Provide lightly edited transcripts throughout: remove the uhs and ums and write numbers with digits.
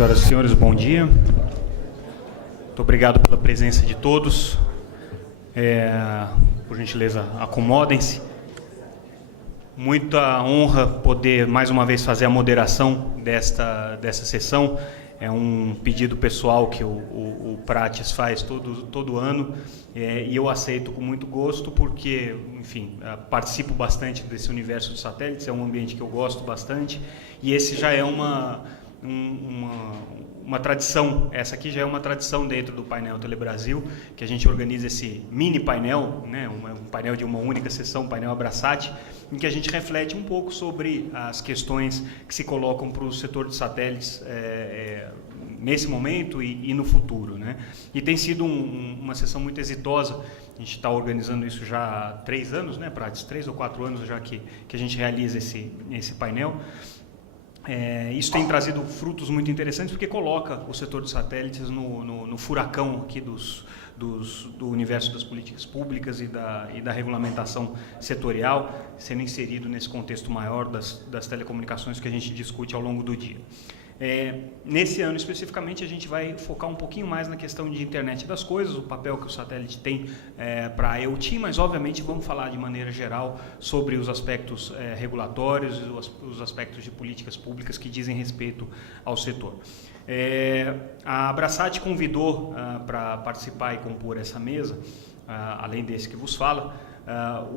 Senhoras e senhores, bom dia. Muito obrigado pela presença de todos. Por gentileza, acomodem-se. Muita honra poder, mais uma vez, fazer a moderação dessa sessão. É um pedido pessoal que o Prates faz todo ano, e eu aceito com muito gosto porque, enfim, participo bastante desse universo de satélites, é um ambiente que eu gosto bastante, e esse já é uma tradição. Essa aqui já é uma tradição dentro do painel Telebrasil, que a gente organiza esse mini painel, né, um painel de uma única sessão, um painel Abrasat, em que a gente reflete um pouco sobre as questões que se colocam para o setor de satélites nesse momento e no futuro, né? E tem sido uma sessão muito exitosa. A gente está organizando isso já há 3 anos, né, Prates? 3 ou 4 anos já que a gente realiza esse painel. Isso tem trazido frutos muito interessantes, porque coloca o setor de satélites no furacão aqui do universo das políticas públicas e da regulamentação setorial, sendo inserido nesse contexto maior das telecomunicações que a gente discute ao longo do dia. Nesse ano especificamente a gente vai focar um pouquinho mais na questão de internet das coisas, o papel que o satélite tem para a IoT, mas obviamente vamos falar de maneira geral sobre os aspectos regulatórios e os aspectos de políticas públicas que dizem respeito ao setor. A Abrasat convidou para participar e compor essa mesa, além desse que vos fala,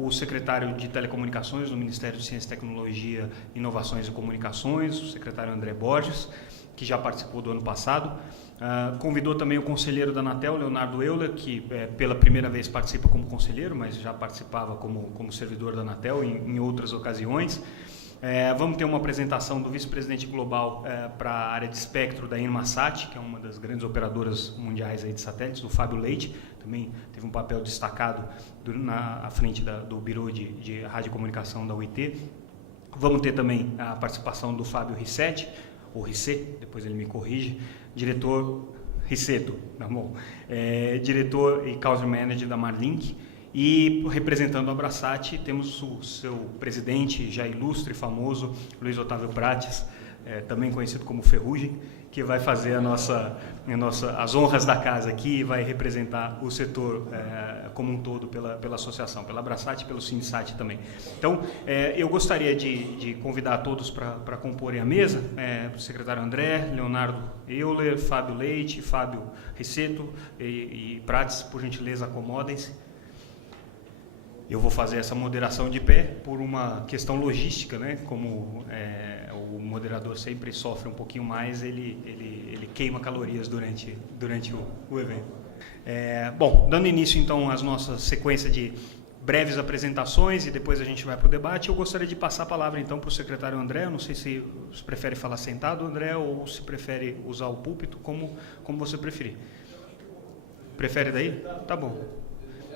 o secretário de Telecomunicações do Ministério de Ciência, Tecnologia, Inovações e Comunicações, o secretário André Borges, que já participou do ano passado. Convidou também o conselheiro da Anatel, Leonardo Euler, que pela primeira vez participa como conselheiro, mas já participava como servidor da Anatel em outras ocasiões. Vamos ter uma apresentação do vice-presidente global para a área de espectro da Inmarsat, que é uma das grandes operadoras mundiais aí de satélites, do Fábio Leite, também teve um papel destacado à frente do Bureau de Radiocomunicação da UIT. Vamos ter também a participação do Fábio Rissetti, ou Risset, depois ele me corrige, diretor Risseto, tá bom? Diretor e Country Manager da Marlink. E representando a Abrasat, temos o seu presidente, já ilustre e famoso, Luiz Otávio Prates, também conhecido como Ferrugem, que vai fazer as honras da casa aqui e vai representar o setor como um todo pela associação, pela Abrasat e pelo Cinsat também. Então, eu gostaria de convidar todos para comporem a mesa, o secretário André, Leonardo Euler, Fábio Leite, Fábio Risseto e Prates, por gentileza, acomodem-se. Eu vou fazer essa moderação de pé por uma questão logística, né? Como o moderador sempre sofre um pouquinho mais, ele queima calorias durante o evento. Bom, dando início então às nossas sequência de breves apresentações e depois a gente vai para o debate, eu gostaria de passar a palavra então para o secretário André. Eu não sei se você prefere falar sentado, André, ou se prefere usar o púlpito, como você preferir. Prefere daí? Tá bom.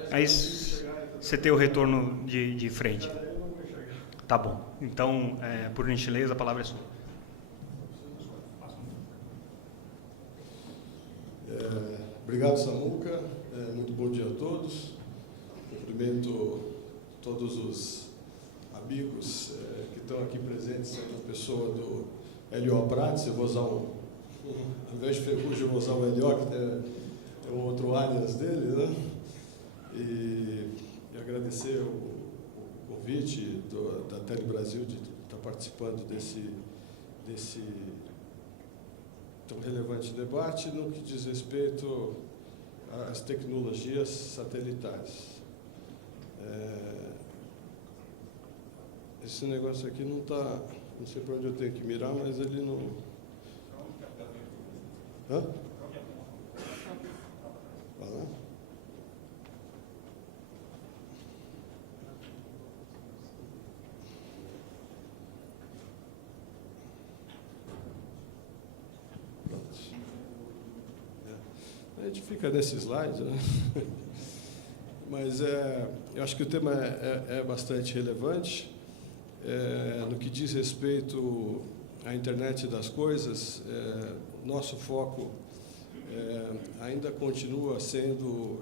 Aí você tem o retorno de frente. Tá bom. Então, por gentileza, a palavra é sua. Obrigado, Samuca. Muito bom dia a todos. Cumprimento todos os amigos que estão aqui presentes na pessoa do L.O. Prates. Eu vou usar ao invés de Ferrugem, eu vou usar o L.O., que é um outro alias dele, né? E agradecer o convite da Telebrasil de estar participando desse tão relevante debate no que diz respeito às tecnologias satelitais. Esse negócio aqui não está... Não sei para onde eu tenho que mirar, mas ele não... Hã? Vai lá? A gente fica nesse slide, né? Mas eu acho que o tema é bastante relevante. No que diz respeito à internet das coisas, nosso foco ainda continua sendo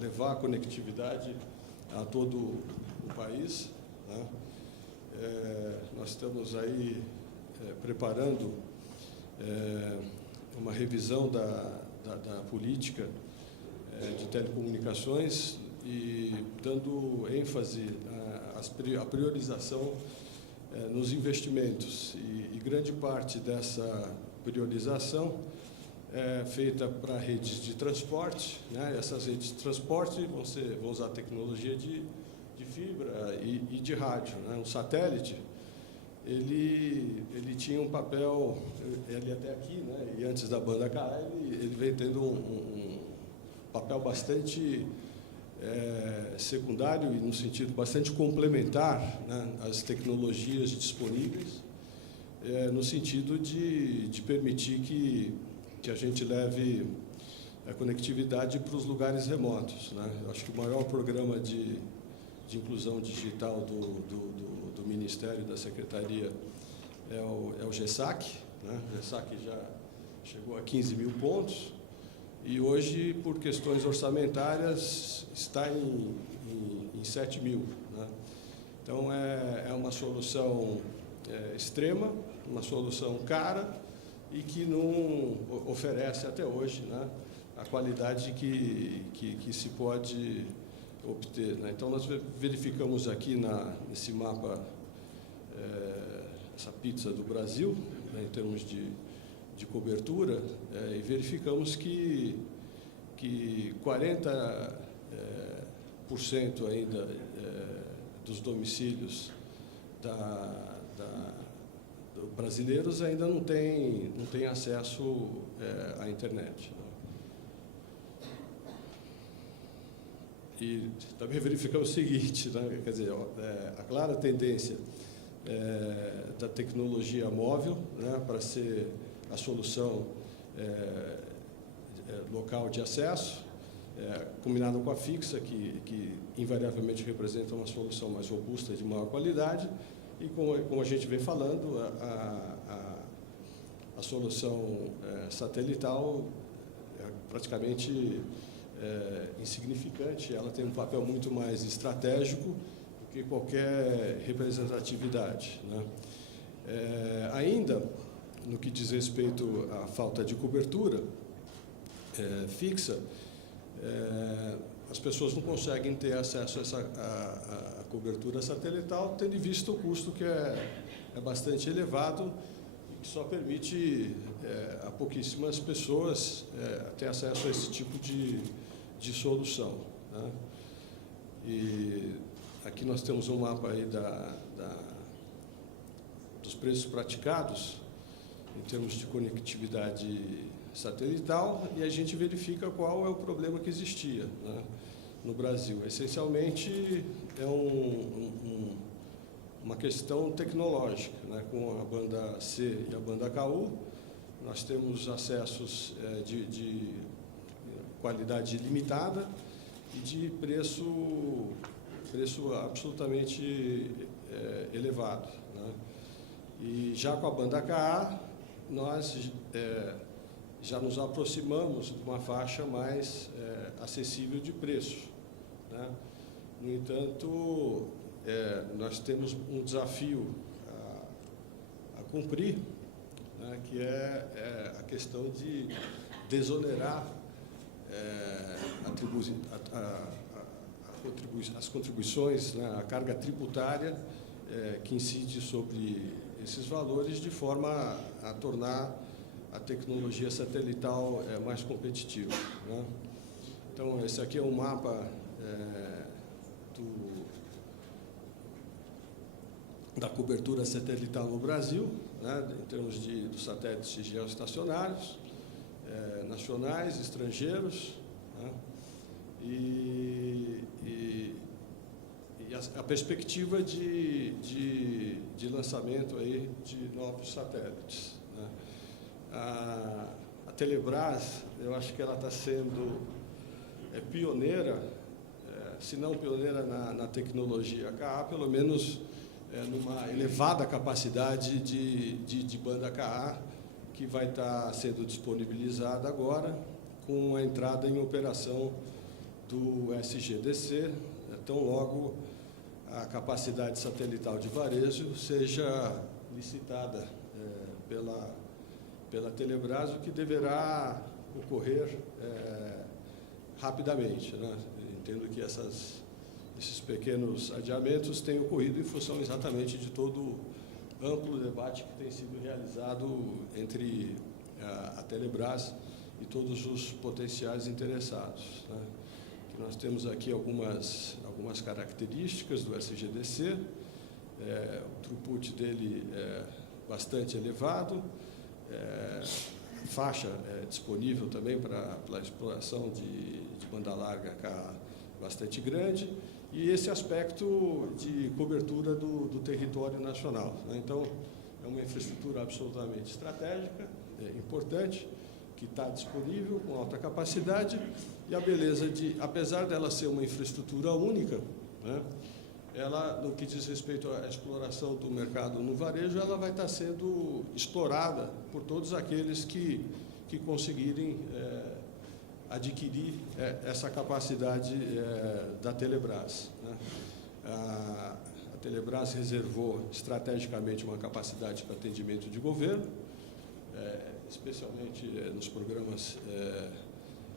levar a conectividade a todo o país, né? Nós estamos aí preparando uma revisão da política de telecomunicações e dando ênfase à priorização nos investimentos. E grande parte dessa priorização é feita para redes de transporte, né? Essas redes de transporte vão usar tecnologia de fibra e de rádio, né? O satélite, ele tinha um papel, ele até aqui, né? E antes da banda KA, ele vem tendo um papel bastante secundário e no sentido bastante complementar, né? Às tecnologias disponíveis, no sentido de permitir que a gente leve a conectividade para os lugares remotos, né? Eu acho que o maior programa de inclusão digital do Ministério, da Secretaria, é o GESAC, né? O GESAC já chegou a 15 mil pontos e hoje, por questões orçamentárias, está em 7 mil, né? Então, é uma solução extrema, uma solução cara, e que não oferece até hoje, né, a qualidade que se pode obter, né? Então, nós verificamos aqui nesse mapa essa pizza do Brasil, né, em termos de cobertura, e verificamos que 40% ainda dos domicílios brasileiros ainda não tem acesso à internet. E também verificamos o seguinte, né? Quer dizer, a clara tendência da tecnologia móvel, né, para ser a solução local de acesso, combinada com a fixa, que invariavelmente representa uma solução mais robusta e de maior qualidade. E como a gente vem falando, a solução satelital é praticamente insignificante. Ela tem um papel muito mais estratégico do que qualquer representatividade, né? Ainda, no que diz respeito à falta de cobertura fixa, as pessoas não conseguem ter acesso a cobertura satelital, tendo em vista o custo que é bastante elevado e que só permite a pouquíssimas pessoas ter acesso a esse tipo de solução, né? E aqui nós temos um mapa aí dos preços praticados em termos de conectividade satelital, e a gente verifica qual é o problema que existia, né, no Brasil. Essencialmente, é uma questão tecnológica, né? Com a banda C e a banda KU, nós temos acessos de qualidade limitada e de preço absolutamente elevado, né? E já com a banda KA, nós já nos aproximamos de uma faixa mais acessível de preço, né? No entanto, nós temos um desafio a cumprir, né, que é a questão de desonerar as contribuições, né, a carga tributária que incide sobre esses valores, de forma a tornar a tecnologia satelital mais competitiva, né? Então, esse aqui é um mapa da cobertura satelital no Brasil, né, em termos dos satélites geoestacionários, nacionais, estrangeiros, né, e a perspectiva de lançamento aí de novos satélites, né. A Telebrás, eu acho que ela está sendo pioneira, se não pioneira na tecnologia KA, pelo menos numa elevada capacidade de banda KA, que vai estar sendo disponibilizada agora com a entrada em operação do SGDC, tão logo a capacidade satelital de varejo seja licitada pela Telebrás, o que deverá ocorrer rapidamente, né? Entendo que esses pequenos adiamentos têm ocorrido em função exatamente de todo o amplo debate que tem sido realizado entre a Telebrás e todos os potenciais interessados, né? Nós temos aqui algumas características do SGDC, o throughput dele é bastante elevado, faixa disponível também para a exploração de banda larga cá bastante grande, e esse aspecto de cobertura do território nacional, né? Então, é uma infraestrutura absolutamente estratégica, importante, que está disponível, com alta capacidade, e a beleza apesar dela ser uma infraestrutura única, né, ela, no que diz respeito à exploração do mercado no varejo, ela vai estar sendo explorada por todos aqueles que conseguirem adquirir essa capacidade da Telebrás, né? A Telebrás reservou estrategicamente uma capacidade para atendimento de governo, especialmente nos programas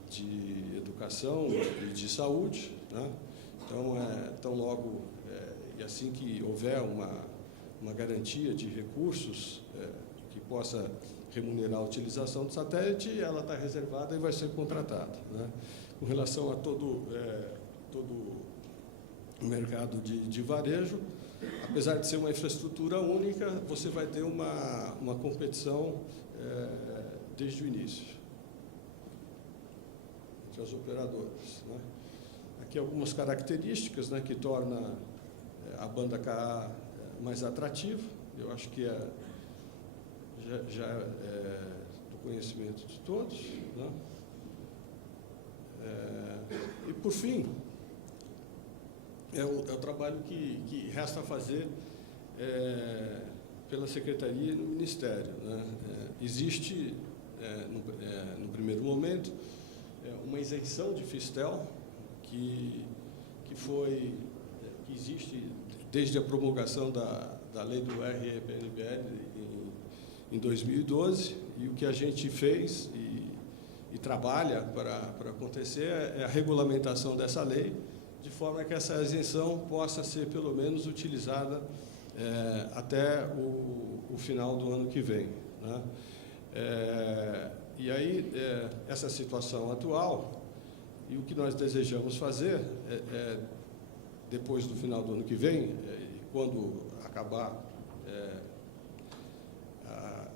de educação e de saúde, né? Então, tão logo, e assim que houver uma garantia de recursos que possa remunerar a utilização do satélite, ela está reservada e vai ser contratada, né? Com relação a todo o mercado de varejo, apesar de ser uma infraestrutura única, você vai ter uma competição desde o início entre as operadoras, né? Aqui algumas características, né, que torna a banda KA mais atrativa. Eu acho que já é do conhecimento de todos, né? E, por fim, é o trabalho que resta fazer pela Secretaria e no Ministério, né? Existe, no primeiro momento, uma isenção de Fistel que existe desde a promulgação da lei do RPNBL em 2012, e o que a gente fez e trabalha para acontecer é a regulamentação dessa lei, de forma que essa isenção possa ser, pelo menos, utilizada até o final do ano que vem, né? E aí, essa situação atual, e o que nós desejamos fazer depois do final do ano que vem, quando acabar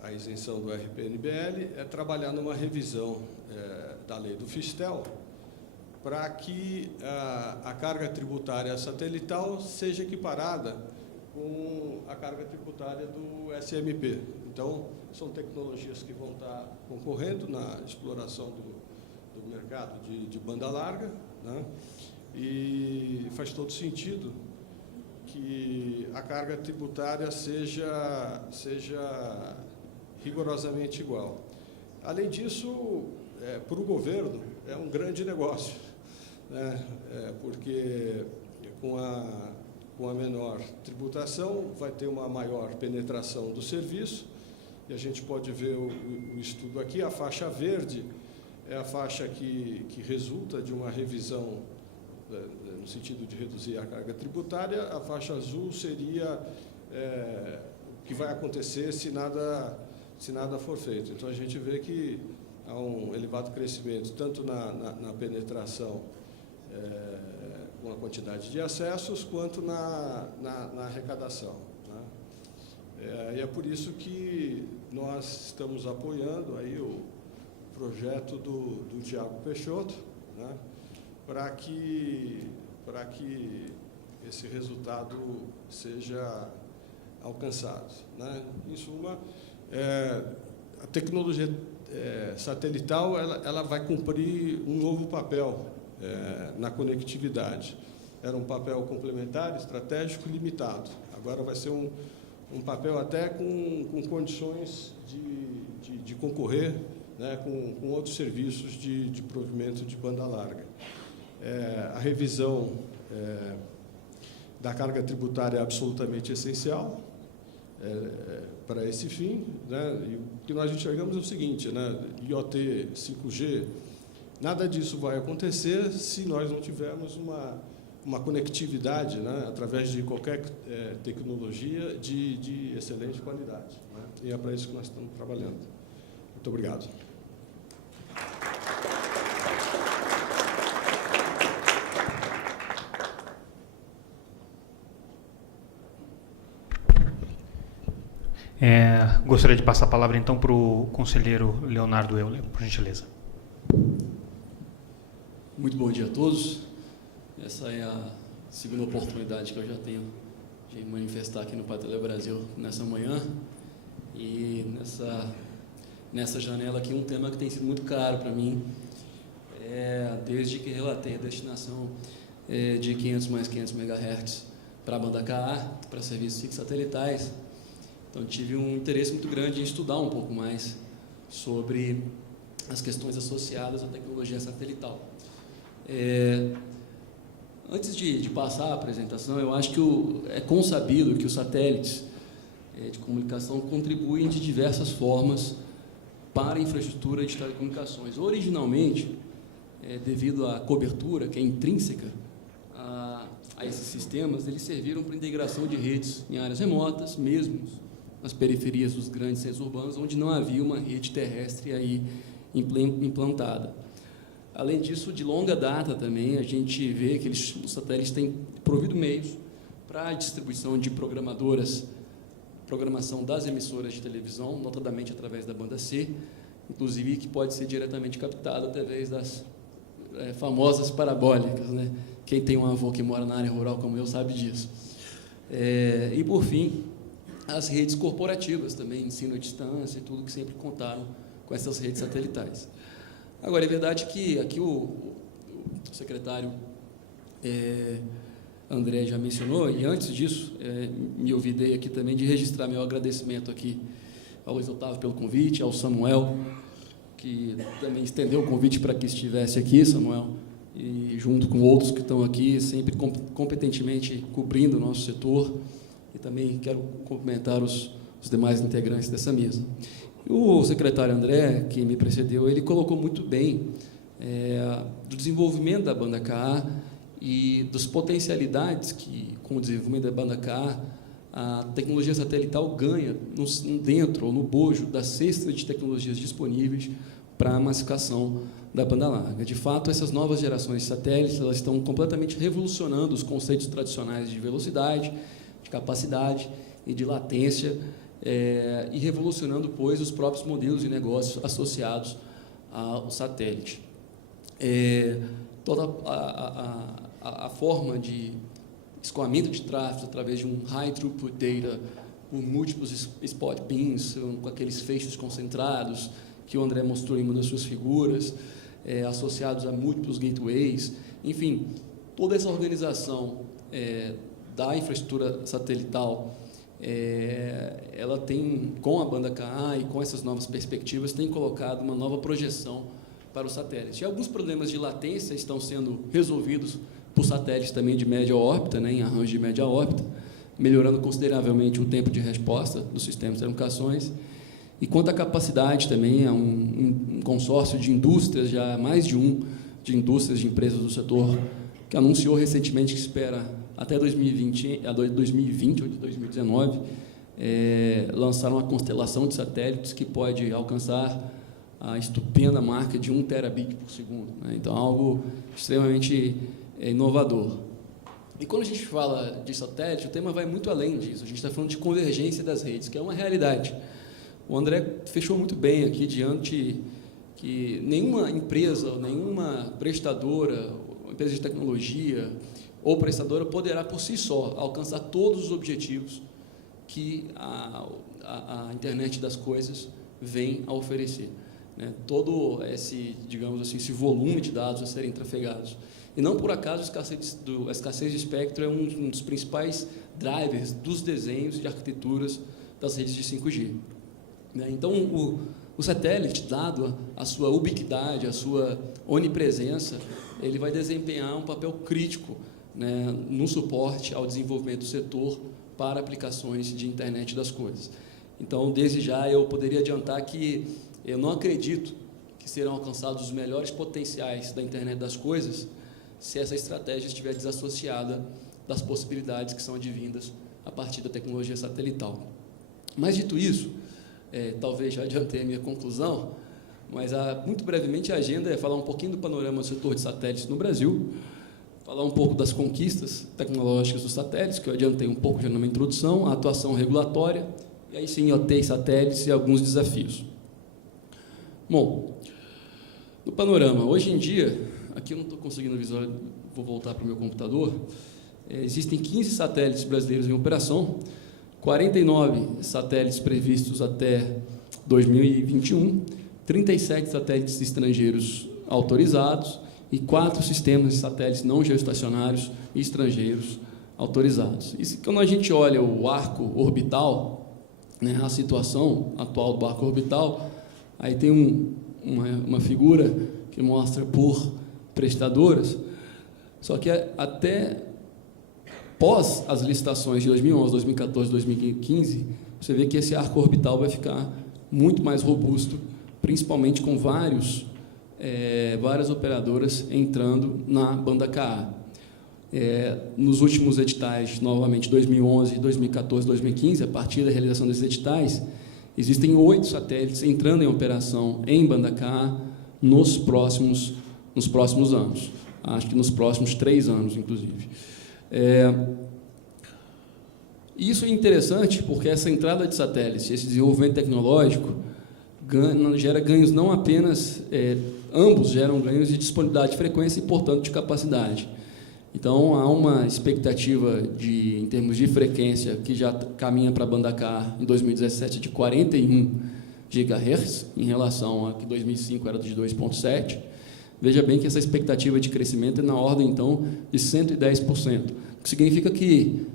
a isenção do RPNBL, é trabalhar numa revisão da lei do Fistel, para que a carga tributária satelital seja equiparada com a carga tributária do SMP. Então, são tecnologias que vão estar concorrendo na exploração do mercado de banda larga, né? E faz todo sentido que a carga tributária seja rigorosamente igual. Além disso, para o governo, é um grande negócio, né? Porque com a menor tributação vai ter uma maior penetração do serviço, e a gente pode ver o estudo aqui. A faixa verde é a faixa que resulta de uma revisão no sentido de reduzir a carga tributária. A faixa azul seria o que vai acontecer se nada for feito. Então, a gente vê que há um elevado crescimento, tanto na penetração com a quantidade de acessos, quanto na arrecadação, né? E é por isso que nós estamos apoiando aí o projeto do Tiago Peixoto, né, para que esse resultado seja alcançado, né? Em suma, a tecnologia satelital ela vai cumprir um novo papel na conectividade. Era um papel complementar, estratégico, limitado. Agora vai ser um papel até com condições de concorrer, né, com outros serviços de provimento de banda larga. A revisão da carga tributária é absolutamente essencial, para esse fim, né? E o que nós enxergamos é o seguinte, né? IoT, 5G, nada disso vai acontecer se nós não tivermos uma conectividade, né? Através de qualquer tecnologia de excelente qualidade, né? E é para isso que nós estamos trabalhando. Muito obrigado. Gostaria de passar a palavra, então, para o conselheiro Leonardo Euler, por gentileza. Muito bom dia a todos. Essa é a segunda oportunidade que eu já tenho de manifestar aqui no Pátria Brasil nessa manhã. E nessa janela aqui, um tema que tem sido muito caro para mim, desde que relatei a destinação de 500 mais 500 MHz para a banda KA, para serviços fixos satelitais. Então, tive um interesse muito grande em estudar um pouco mais sobre as questões associadas à tecnologia satelital. Antes de passar a apresentação, eu acho que é consabido que os satélites de comunicação contribuem de diversas formas para a infraestrutura de telecomunicações. Originalmente, devido à cobertura, que é intrínseca a esses sistemas, eles serviram para integração de redes em áreas remotas, mesmo nas periferias dos grandes centros urbanos, onde não havia uma rede terrestre aí implantada. Além disso, de longa data também, a gente vê que os satélites têm provido meios para a distribuição de programação das emissoras de televisão, notadamente através da banda C, inclusive que pode ser diretamente captada através das famosas parabólicas, né? Quem tem um avô que mora na área rural como eu sabe disso. E, por fim, as redes corporativas também, ensino à distância e tudo que sempre contaram com essas redes satelitais. Agora, é verdade que aqui o secretário André já mencionou, e antes disso, me olvidei aqui também de registrar meu agradecimento aqui ao Luiz Otávio pelo convite, ao Samuel, que também estendeu o convite para que estivesse aqui, Samuel, e junto com outros que estão aqui, sempre competentemente cobrindo o nosso setor. E também quero cumprimentar os demais integrantes dessa mesa. O secretário André, que me precedeu, ele colocou muito bem do desenvolvimento da banda KA e das potencialidades que, com o desenvolvimento da banda KA, a tecnologia satelital ganha dentro ou no bojo da cesta de tecnologias disponíveis para a massificação da banda larga. De fato, essas novas gerações de satélites elas estão completamente revolucionando os conceitos tradicionais de velocidade, de capacidade e de latência, e revolucionando, pois, os próprios modelos de negócio associados ao satélite. Toda a forma de escoamento de tráfego através de um high throughput data por múltiplos spot pins, com aqueles feixes concentrados que o André mostrou em uma das suas figuras, associados a múltiplos gateways, enfim, toda essa organização da infraestrutura satelital, ela tem, com a banda KA e com essas novas perspectivas, tem colocado uma nova projeção para os satélites. E alguns problemas de latência estão sendo resolvidos por satélites também de média órbita, né, em arranjo de média órbita, melhorando consideravelmente o tempo de resposta dos sistemas de telecomunicações. E quanto à capacidade também, há um consórcio de indústrias, já mais de indústrias de empresas do setor, que anunciou recentemente que espera até 2020 ou de 2019, lançar uma constelação de satélites que pode alcançar a estupenda marca de 1 terabit por segundo, né? Então, algo extremamente inovador. E quando a gente fala de satélite, o tema vai muito além disso. A gente está falando de convergência das redes, que é uma realidade. O André fechou muito bem aqui diante que nenhuma empresa, nenhuma prestadora, empresa de tecnologia ou prestadora poderá, por si só, alcançar todos os objetivos que a internet das coisas vem a oferecer, né? Todo esse, digamos assim, esse volume de dados a serem trafegados. E não por acaso a escassez de espectro é um dos principais drivers dos desenhos de arquiteturas das redes de 5G. Né? Então, o satélite, dado a sua ubiquidade, a sua onipresença, ele vai desempenhar um papel crítico, né, no suporte ao desenvolvimento do setor para aplicações de internet das coisas. Então, desde já, eu poderia adiantar que eu não acredito que serão alcançados os melhores potenciais da internet das coisas se essa estratégia estiver desassociada das possibilidades que são advindas a partir da tecnologia satelital. Mas, dito isso, talvez já adiantei a minha conclusão, mas muito brevemente a agenda é falar um pouquinho do panorama do setor de satélites no Brasil, falar um pouco das conquistas tecnológicas dos satélites, que eu adiantei um pouco já numa introdução, a atuação regulatória, e aí sim OT, satélites e alguns desafios. Bom, no panorama, hoje em dia, aqui eu não estou conseguindo visualizar, vou voltar para o meu computador, existem 15 satélites brasileiros em operação, 49 satélites previstos até 2021, 37 satélites estrangeiros autorizados e 4 sistemas de satélites não geoestacionários e estrangeiros autorizados. E quando a gente olha o arco orbital, né, a situação atual do arco orbital, aí tem uma figura que mostra por prestadoras, só que até pós as licitações de 2011, 2014, 2015, você vê que esse arco orbital vai ficar muito mais robusto, principalmente com várias operadoras entrando na banda KA. Nos últimos editais, novamente 2011, 2014, 2015, a partir da realização desses editais, existem 8 satélites entrando em operação em banda KA nos próximos anos. Acho que nos próximos 3 anos, inclusive. Isso é interessante porque essa entrada de satélites, esse desenvolvimento tecnológico, gera ganhos não apenas, ambos geram ganhos de disponibilidade de frequência e, portanto, de capacidade. Então, há uma expectativa, em termos de frequência, que já caminha para a banda K em 2017 de 41 GHz, em relação a que 2005 era de 2,7. Veja bem que essa expectativa de crescimento é na ordem, então, de 110%, o que significa que,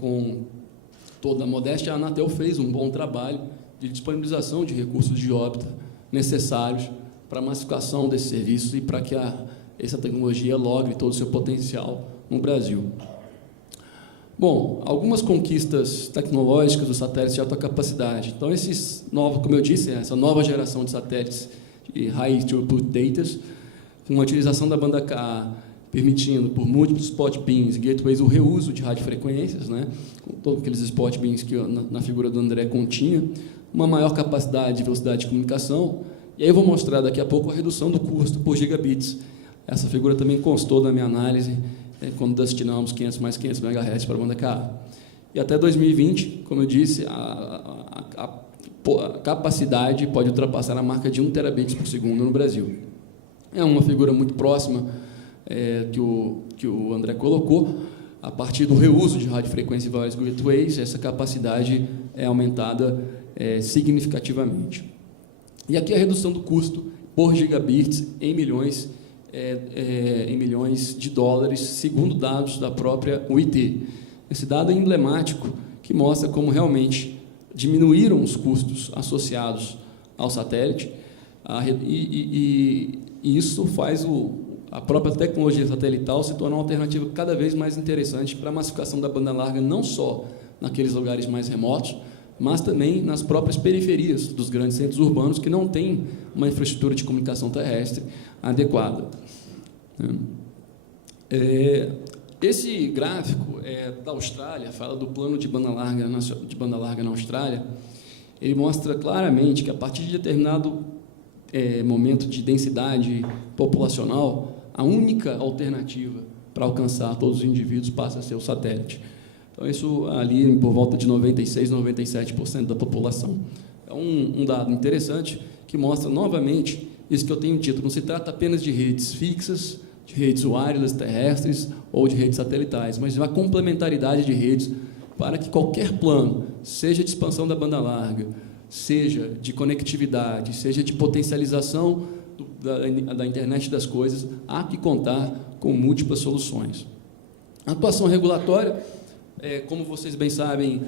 com toda a modéstia, a Anatel fez um bom trabalho de disponibilização de recursos de órbita necessários para a massificação desse serviço e para que essa tecnologia logre todo o seu potencial no Brasil. Bom, algumas conquistas tecnológicas dos satélites de alta capacidade. Então, como eu disse, essa nova geração de satélites de High Throughput Data, com a utilização da banda KA, permitindo, por múltiplos spot beams e gateways, o reuso de radiofrequências, né, com todos aqueles spot beams que na figura do André continha, uma maior capacidade de velocidade de comunicação, e aí eu vou mostrar daqui a pouco a redução do custo por gigabits. Essa figura também constou na minha análise, quando destinamos 500 mais 500 MHz para a banda KA. E até 2020, como eu disse, a capacidade pode ultrapassar a marca de 1 terabits por segundo no Brasil. É uma figura muito próxima que o André colocou. A partir do reuso de radiofrequência e vários gateways, essa capacidade é aumentada significativamente. E aqui a redução do custo por gigabits em milhões de dólares, segundo dados da própria UIT. Esse dado é emblemático, que mostra como realmente diminuíram os custos associados ao satélite, e isso faz a própria tecnologia satelital se tornar uma alternativa cada vez mais interessante para a massificação da banda larga, não só naqueles lugares mais remotos, mas também nas próprias periferias dos grandes centros urbanos que não têm uma infraestrutura de comunicação terrestre adequada. Esse gráfico é da Austrália, fala do plano de banda larga na Austrália. Ele mostra claramente que, a partir de determinado momento de densidade populacional, a única alternativa para alcançar todos os indivíduos passa a ser o satélite. Então, isso ali por volta de 96%, 97% da população. É um dado interessante que mostra novamente isso que eu tenho dito. Não se trata apenas de redes fixas, de redes wireless terrestres ou de redes satelitais, mas de uma complementaridade de redes para que qualquer plano, seja de expansão da banda larga, seja de conectividade, seja de potencialização da internet das coisas, há que contar com múltiplas soluções. A atuação regulatória, como vocês bem sabem,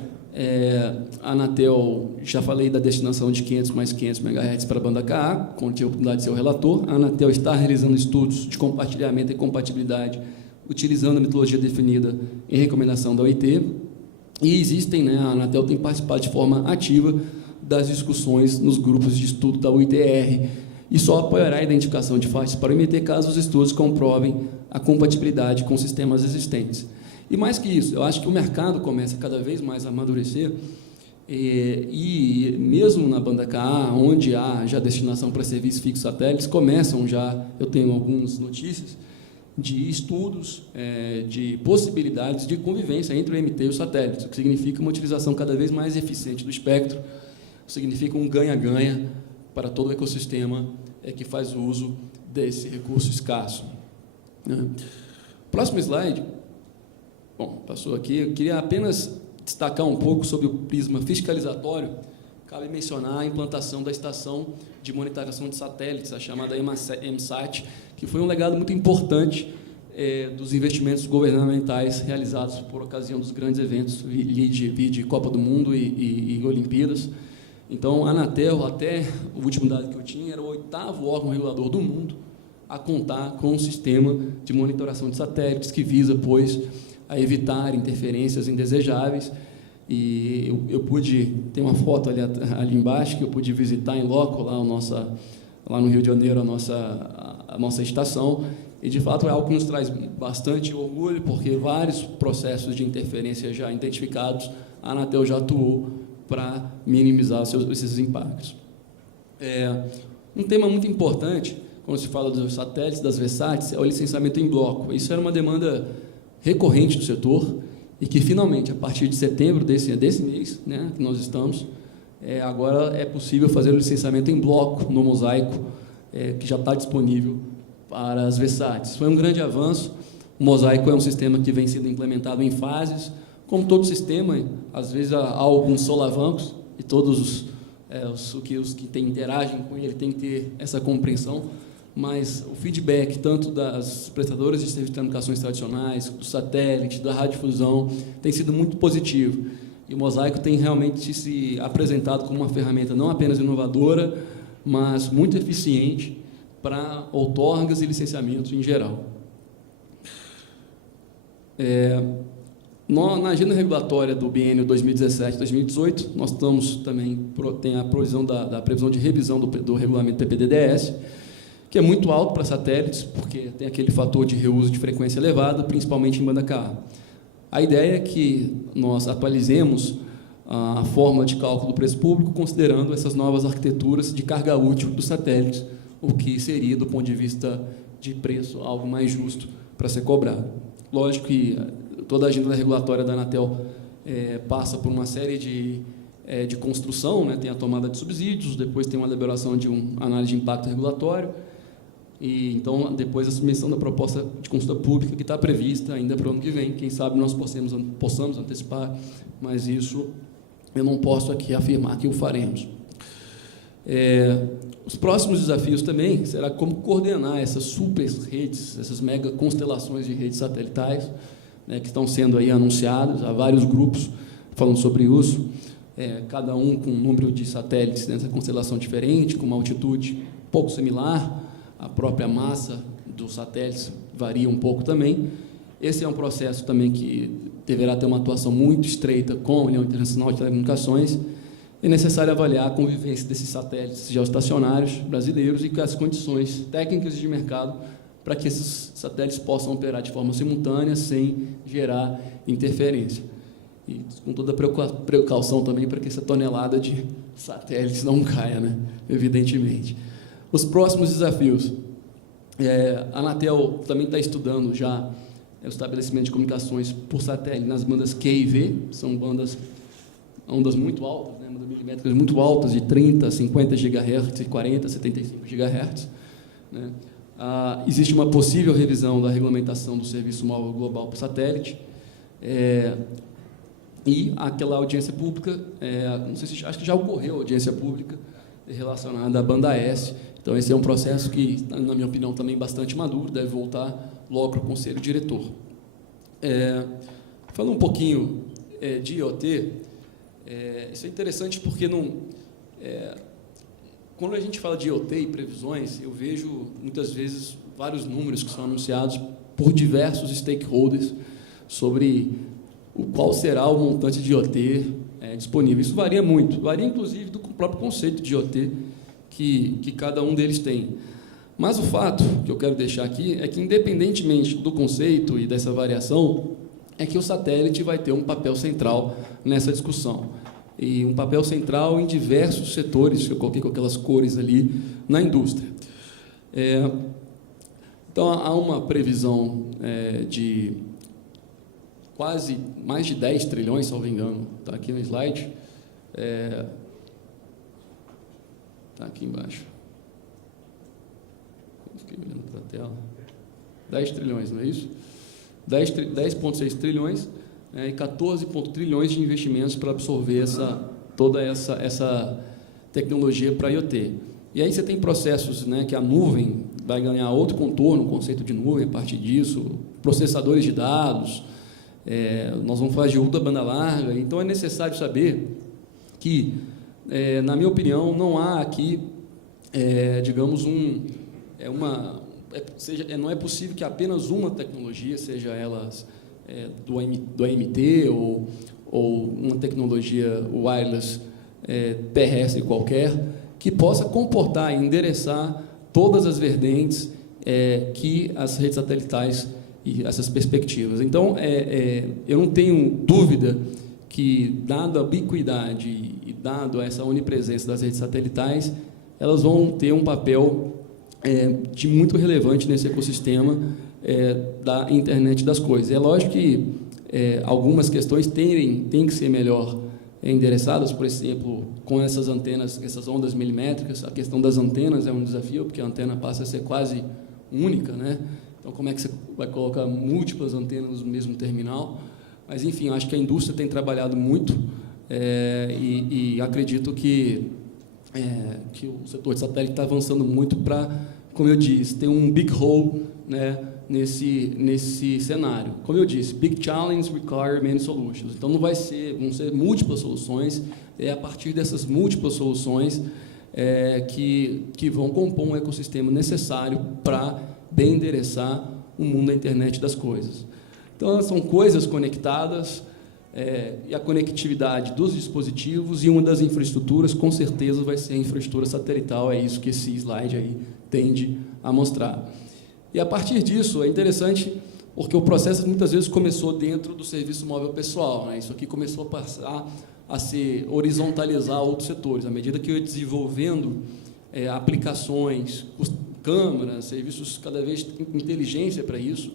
a Anatel, já falei da destinação de 500 mais 500 MHz para a banda KA, com a oportunidade de ser o relator. A Anatel está realizando estudos de compartilhamento e compatibilidade, utilizando a metodologia definida em recomendação da OIT. E existem, né, a Anatel tem participado de forma ativa das discussões nos grupos de estudo da UITR e só apoiará a identificação de faixas para emitir caso os estudos comprovem a compatibilidade com sistemas existentes. E mais que isso, eu acho que o mercado começa cada vez mais a amadurecer e mesmo na banda KA, onde há já destinação para serviços fixos satélites, começam já, eu tenho algumas notícias, de estudos de possibilidades de convivência entre o MT e os satélites, o que significa uma utilização cada vez mais eficiente do espectro, significa um ganha-ganha para todo o ecossistema que faz uso desse recurso escasso. Próximo slide. Bom, passou aqui. Eu queria apenas destacar um pouco sobre o prisma fiscalizatório. Cabe mencionar a implantação da estação de monitoração de satélites, a chamada EMSAT, que foi um legado muito importante dos investimentos governamentais realizados por ocasião dos grandes eventos, vide Copa do Mundo e Olimpíadas. Então, a Anatel, até o último dado que eu tinha, era o 8º órgão regulador do mundo a contar com um sistema de monitoração de satélites que visa, pois, a evitar interferências indesejáveis. E eu pude, tem uma foto ali embaixo, que eu pude visitar em loco, lá no Rio de Janeiro, a nossa estação, e, de fato, é algo que nos traz bastante orgulho, porque vários processos de interferência já identificados, a Anatel já atuou para minimizar esses impactos. Um tema muito importante, quando se fala dos satélites, das VSATs, é o licenciamento em bloco. Isso era uma demanda recorrente do setor e que, finalmente, a partir de setembro desse mês, né, que nós estamos, agora é possível fazer o licenciamento em bloco no Mosaico, que já está disponível para as VSATs. Foi um grande avanço. O Mosaico é um sistema que vem sendo implementado em fases. Como todo sistema, às vezes há alguns solavancos e todos os que interagem com ele têm que ter essa compreensão, mas o feedback tanto das prestadoras de serviços de comunicações tradicionais, do satélite, da radiodifusão, tem sido muito positivo. E o Mosaico tem realmente se apresentado como uma ferramenta não apenas inovadora, mas muito eficiente para outorgas e licenciamentos em geral. Na agenda regulatória do biênio 2017-2018, nós tem a previsão da previsão de revisão do regulamento PPDDS, que é muito alto para satélites, porque tem aquele fator de reuso de frequência elevado, principalmente em banda KA. A ideia é que nós atualizemos a fórmula de cálculo do preço público, considerando essas novas arquiteturas de carga útil dos satélites, o que seria, do ponto de vista de preço, algo mais justo para ser cobrado. Lógico que toda a agenda regulatória da Anatel passa por uma série de construção, né? Tem a tomada de subsídios, depois tem uma elaboração de uma análise de impacto regulatório, e então depois a submissão da proposta de consulta pública que está prevista ainda para o ano que vem. Quem sabe nós possamos antecipar, mas isso eu não posso aqui afirmar que o faremos. Os próximos desafios também será como coordenar essas super redes, essas mega constelações de redes satelitais, né, que estão sendo aí anunciadas, há vários grupos falando sobre isso, cada um com um número de satélites nessa constelação diferente, com uma altitude pouco similar, a própria massa dos satélites varia um pouco também. Esse é um processo também que deverá ter uma atuação muito estreita com a União Internacional de Telecomunicações. É necessário avaliar a convivência desses satélites geoestacionários brasileiros e as condições técnicas de mercado para que esses satélites possam operar de forma simultânea, sem gerar interferência. E com toda a precaução também para que essa tonelada de satélites não caia, né? Evidentemente. Os próximos desafios. A Anatel também está estudando já o estabelecimento de comunicações por satélite nas bandas Q e V, são ondas muito altas, né? Ondas milimétricas muito altas, de 30, 50 GHz, 40, 75 GHz. Né? Existe uma possível revisão da regulamentação do serviço móvel global por satélite, e aquela audiência pública, não sei se acho que já ocorreu audiência pública relacionada à banda S. Então, esse é um processo que, na minha opinião, também bastante maduro, deve voltar logo para o Conselho Diretor. Falando um pouquinho de IoT, isso é interessante porque quando a gente fala de IoT e previsões, eu vejo, muitas vezes, vários números que são anunciados por diversos stakeholders sobre qual será o montante de IoT disponível. Isso varia muito, varia inclusive do próprio conceito de IoT que cada um deles tem. Mas o fato que eu quero deixar aqui é que, independentemente do conceito e dessa variação, é que o satélite vai ter um papel central nessa discussão. E um papel central em diversos setores, que eu coloquei com aquelas cores ali, na indústria. Então, há uma previsão de quase mais de 10 trilhões, se não me engano, está aqui no slide, está aqui embaixo. Fiquei olhando para a tela. 10 trilhões, não é isso? 10,6 trilhões e 14 trilhões de investimentos para absorver toda essa tecnologia para IoT. E aí você tem processos, né, que a nuvem vai ganhar outro contorno, o conceito de nuvem a partir disso, processadores de dados, nós vamos falar de ultra banda larga, então é necessário saber que, na minha opinião, não há aqui, digamos, não é possível que apenas uma tecnologia, seja ela do AMT ou uma tecnologia wireless terrestre qualquer, que possa comportar e endereçar todas as vertentes que as redes satelitais e essas perspectivas. Então, eu não tenho dúvida que, dado a ubiquidade e dado essa onipresença das redes satelitais, elas vão ter um papel de muito relevante nesse ecossistema da internet das coisas. É lógico que algumas questões têm que ser melhor endereçadas, por exemplo, com essas antenas, essas ondas milimétricas. A questão das antenas é um desafio, porque a antena passa a ser quase única, né? Então, como é que você vai colocar múltiplas antenas no mesmo terminal? Mas, enfim, acho que a indústria tem trabalhado muito e acredito que o setor de satélite está avançando muito para, como eu disse, ter um big hole, né, nesse cenário. Como eu disse, big challenge require many solutions. Então, vão ser múltiplas soluções, a partir dessas múltiplas soluções que vão compor um ecossistema necessário para bem endereçar o mundo da internet das coisas. Então, são coisas conectadas, e a conectividade dos dispositivos, e uma das infraestruturas, com certeza, vai ser a infraestrutura satelital. É isso que esse slide aí tende a mostrar. E, a partir disso, é interessante, porque o processo, muitas vezes, começou dentro do serviço móvel pessoal, né? Isso aqui começou a passar a se horizontalizar outros setores. À medida que eu ia desenvolvendo aplicações, câmeras, serviços cada vez inteligência para isso,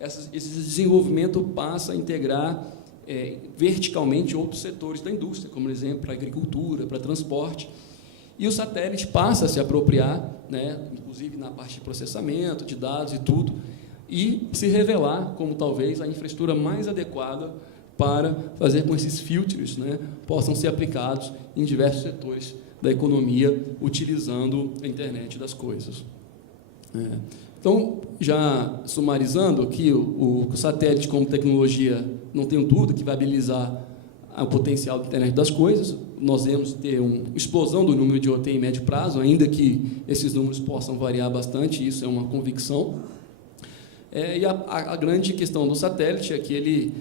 esse desenvolvimento passa a integrar verticalmente outros setores da indústria, como, por exemplo, para a agricultura, para transporte, e o satélite passa a se apropriar, né, inclusive na parte de processamento de dados e tudo, e se revelar como talvez a infraestrutura mais adequada para fazer com que esses filtros, né, possam ser aplicados em diversos setores da economia, utilizando a internet das coisas. Então, já sumarizando aqui, o satélite como tecnologia, não tenho dúvida que vai habilitar o potencial da internet das coisas. Nós devemos ter uma explosão do número de IoT em médio prazo, ainda que esses números possam variar bastante, isso é uma convicção. E a grande questão do satélite é que ele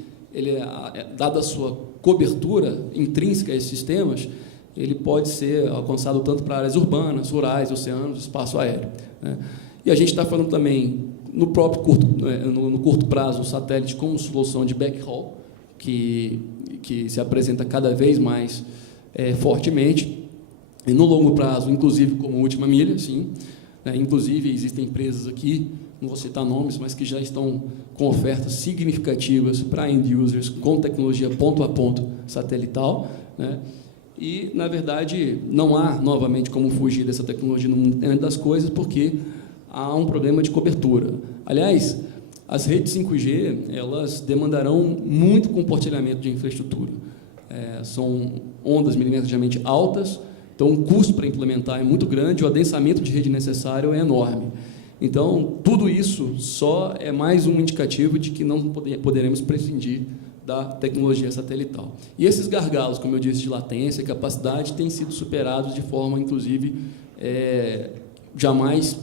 dada a sua cobertura intrínseca a esses sistemas, ele pode ser alcançado tanto para áreas urbanas, rurais, oceanos, espaço aéreo, né? E a gente está falando também, no curto prazo, o satélite como solução de backhaul, que se apresenta cada vez mais fortemente, e no longo prazo, inclusive como última milha, sim. Inclusive, existem empresas aqui, não vou citar nomes, mas que já estão com ofertas significativas para end users com tecnologia ponto-a-ponto satelital, né? E, na verdade, não há, novamente, como fugir dessa tecnologia no mundo da internet das coisas, porque há um problema de cobertura. Aliás, as redes 5G, elas demandarão muito compartilhamento de infraestrutura. São ondas milimetricamente altas, então o custo para implementar é muito grande, o adensamento de rede necessário é enorme. Então, tudo isso só é mais um indicativo de que não poderemos prescindir da tecnologia satelital. E esses gargalos, como eu disse, de latência e capacidade, têm sido superados de forma, inclusive, jamais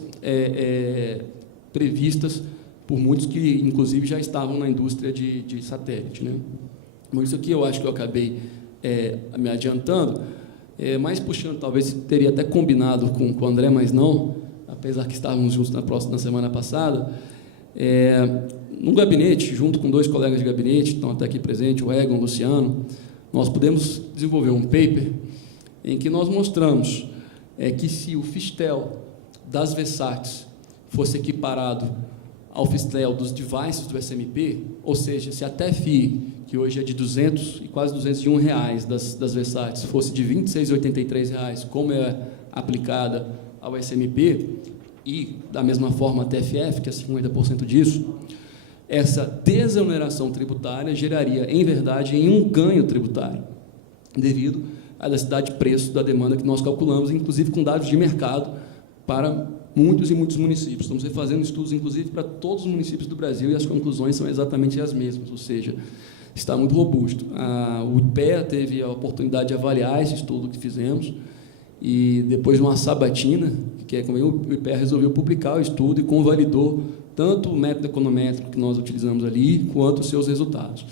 previstas por muitos que, inclusive, já estavam na indústria de satélite, né? Por isso aqui eu acho que eu acabei me adiantando, mas puxando, talvez teria até combinado com o André, mas não, apesar que estávamos juntos na semana passada, no gabinete, junto com 2 colegas de gabinete, que estão até aqui presentes, o Egon, o Luciano, nós pudemos desenvolver um paper em que nós mostramos que se o Fistel das Versats fosse equiparado ao Fistel dos devices do SMP, ou seja, se a TFI, que hoje é de 200 e quase 201 reais das Versats, fosse de R$ 26,83, como é aplicada ao SMP, e, da mesma forma, a TFF, que é 50% disso, essa desoneração tributária geraria, em verdade, um ganho tributário, devido à elasticidade de preço da demanda que nós calculamos, inclusive com dados de mercado para muitos e muitos municípios. Estamos fazendo estudos, inclusive, para todos os municípios do Brasil, e as conclusões são exatamente as mesmas, ou seja, está muito robusto. O IPEA teve a oportunidade de avaliar esse estudo que fizemos, e depois de uma sabatina, que é como o IPEA resolveu publicar o estudo e convalidou tanto o método econométrico que nós utilizamos ali, quanto os seus resultados.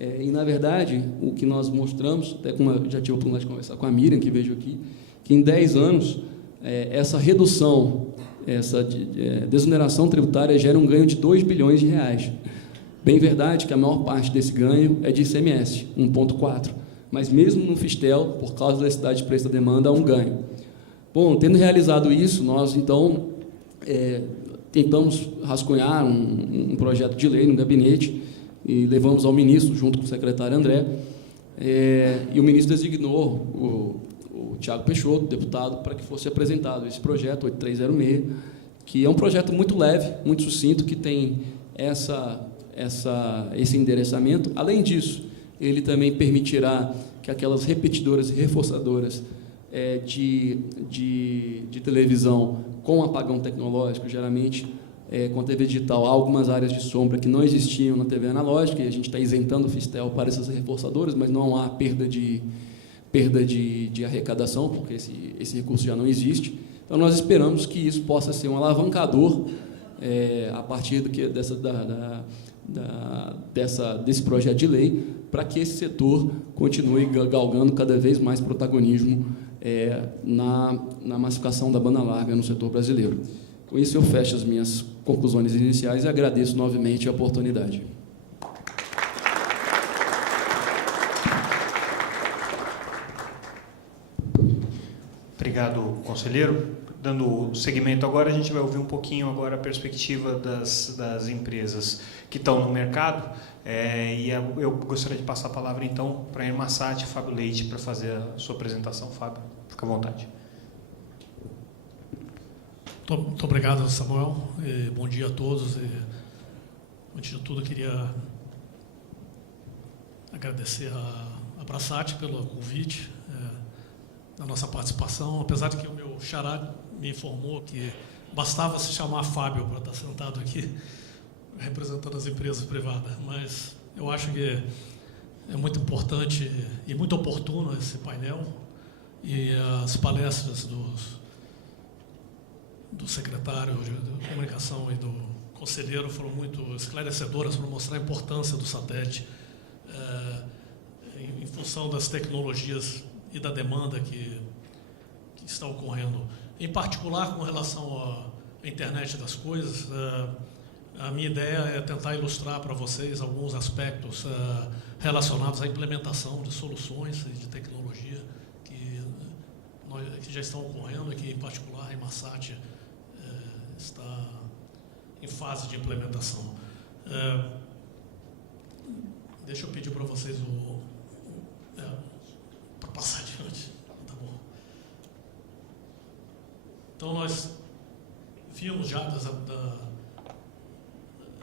E, na verdade, o que nós mostramos, até como eu já tive a oportunidade de conversar com a Miriam, que vejo aqui, que em 10 anos, essa redução, essa desoneração tributária gera um ganho de 2 bilhões de reais. Bem verdade que a maior parte desse ganho é de ICMS, 1,4. Mas mesmo no Fistel, por causa da elasticidade de preço da demanda, há um ganho. Bom, tendo realizado isso, nós, então, tentamos rascunhar um projeto de lei no gabinete e levamos ao ministro, junto com o secretário André, e o ministro designou o Tiago Peixoto, deputado, para que fosse apresentado esse projeto, 8306, que é um projeto muito leve, muito sucinto, que tem esse endereçamento. Além disso, ele também permitirá que aquelas repetidoras e reforçadoras de televisão com apagão tecnológico, geralmente com a TV digital, há algumas áreas de sombra que não existiam na TV analógica, e a gente está isentando o Fistel para essas reforçadoras, mas não há perda de arrecadação, porque esse recurso já não existe. Então, nós esperamos que isso possa ser um alavancador a partir desse projeto de lei, para que esse setor continue galgando cada vez mais protagonismo na massificação da banda larga no setor brasileiro. Com isso, eu fecho as minhas conclusões iniciais e agradeço novamente a oportunidade. Obrigado, conselheiro. Dando seguimento agora, a gente vai ouvir um pouquinho agora a perspectiva das empresas que estão no mercado, e eu gostaria de passar a palavra, então, para a Irmasat, Fábio Leite, para fazer a sua apresentação. Fábio, fica à vontade. Muito obrigado, Samuel. Bom dia a todos. Antes de tudo, eu queria agradecer a Brasat pelo convite, na nossa participação, apesar de que o meu xará me informou que bastava se chamar Fábio para estar sentado aqui, representando as empresas privadas, mas eu acho que é muito importante e muito oportuno esse painel, e as palestras do secretário de comunicação e do conselheiro foram muito esclarecedoras para mostrar a importância do satélite em função das tecnologias e da demanda que está ocorrendo. Em particular, com relação à internet das coisas, a minha ideia é tentar ilustrar para vocês alguns aspectos relacionados à implementação de soluções e de tecnologia que já estão ocorrendo e que, em particular, a Irmasat está em fase de implementação. Deixa eu pedir para vocês para passar adiante. Tá bom. Então, nós vimos já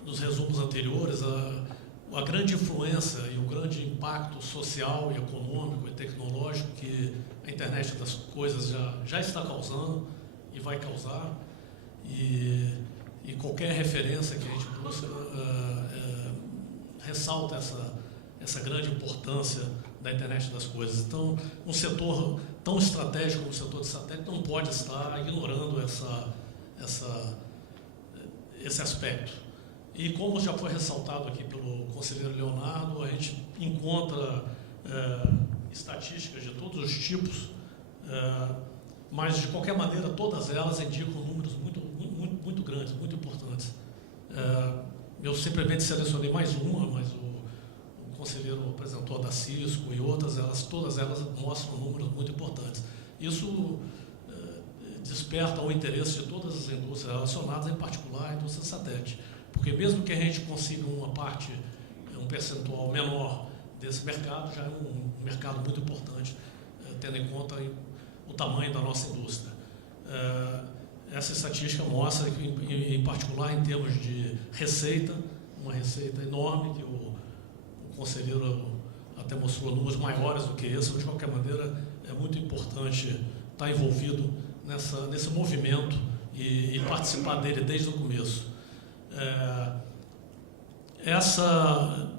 nos resumos anteriores a grande influência e o grande impacto social e econômico e tecnológico que a internet das coisas já está causando e vai causar, e qualquer referência que a gente busca ressalta essa grande importância da internet das coisas. Então, um setor tão estratégico como o setor de satélite não pode estar ignorando esse aspecto. E como já foi ressaltado aqui pelo conselheiro Leonardo, a gente encontra estatísticas de todos os tipos, mas de qualquer maneira todas elas indicam números muito grandes, muito importantes. Eu simplesmente selecionei mais uma, mas o conselheiro apresentou a da Cisco e outras, todas elas mostram números muito importantes. Isso desperta o interesse de todas as indústrias relacionadas, em particular a indústria satélite. Porque mesmo que a gente consiga uma parte, um percentual menor desse mercado, já é um mercado muito importante, tendo em conta o tamanho da nossa indústria. Essa estatística mostra que, em particular, em termos de receita, uma receita enorme, que o conselheiro até mostrou números maiores do que esse, mas, de qualquer maneira, é muito importante estar envolvido nesse movimento e participar dele desde o começo. Essa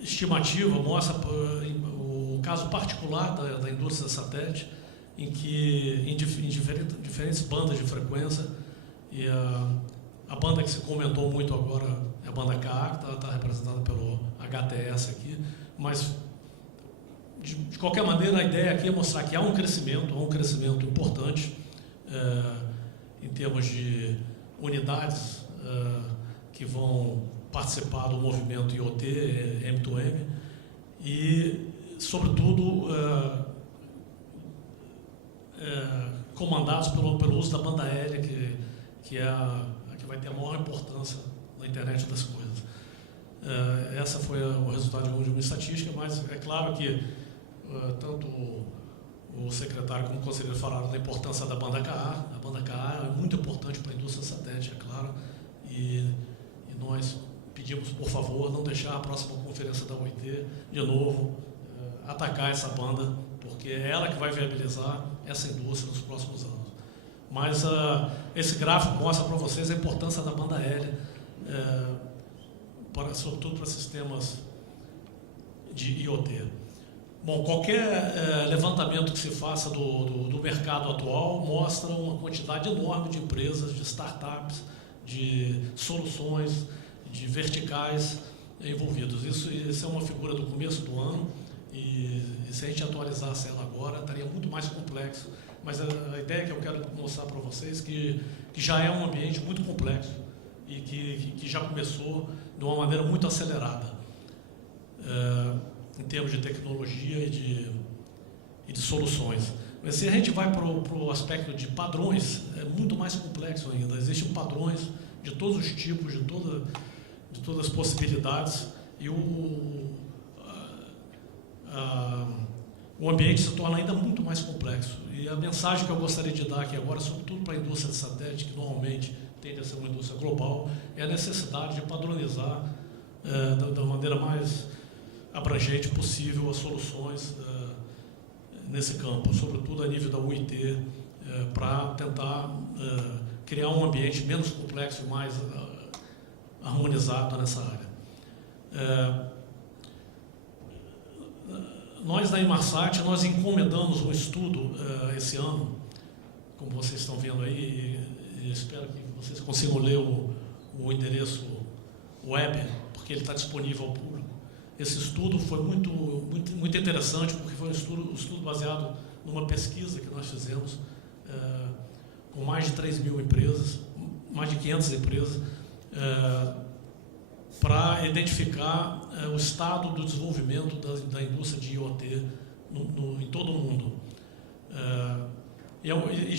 estimativa mostra o caso particular da indústria satélite, em que em diferentes bandas de frequência, e a banda que se comentou muito agora é a banda KA, que está representada pelo HTS aqui, mas de qualquer maneira a ideia aqui é mostrar que há um crescimento importante em termos de unidades que vão participar do movimento IoT, M2M, e, sobretudo, comandados pelo uso da banda aérea, que é a que vai ter a maior importância na internet das coisas. Essa foi o resultado de uma estatística, mas é claro que tanto o secretário como o conselheiro falaram da importância da banda KA. A banda KA é muito importante para a indústria satélite, é claro, e nós pedimos, por favor, não deixar a próxima conferência da OIT, de novo, atacar essa banda, porque é ela que vai viabilizar essa indústria nos próximos anos. Mas esse gráfico mostra para vocês a importância da banda aérea, sobretudo para sistemas de IoT. Bom, qualquer levantamento que se faça do mercado atual mostra uma quantidade enorme de empresas, de startups, de soluções, de verticais envolvidos. Isso é uma figura do começo do ano, e se a gente atualizasse ela agora, estaria muito mais complexo. Mas a ideia que eu quero mostrar para vocês é que já é um ambiente muito complexo e que já começou de uma maneira muito acelerada, em termos de tecnologia e de soluções. Mas se a gente vai para o aspecto de padrões, é muito mais complexo ainda. Existem padrões de todos os tipos, de todas as possibilidades, e o ambiente se torna ainda muito mais complexo. E a mensagem que eu gostaria de dar aqui agora, sobretudo para a indústria de satélite, que normalmente tende a ser uma indústria global, é a necessidade de padronizar da maneira mais abrangente possível as soluções nesse campo, sobretudo a nível da UIT, para tentar criar um ambiente menos complexo e mais harmonizado nessa área. Nós, da Inmarsat, nós encomendamos um estudo esse ano, como vocês estão vendo aí, e espero que vocês consigam ler o endereço web, porque ele está disponível ao público. Esse estudo foi muito interessante, porque foi um estudo baseado numa pesquisa que nós fizemos com mais de 3.000 empresas, mais de 500 empresas, para identificar o estado do desenvolvimento da indústria de IoT em todo o mundo. E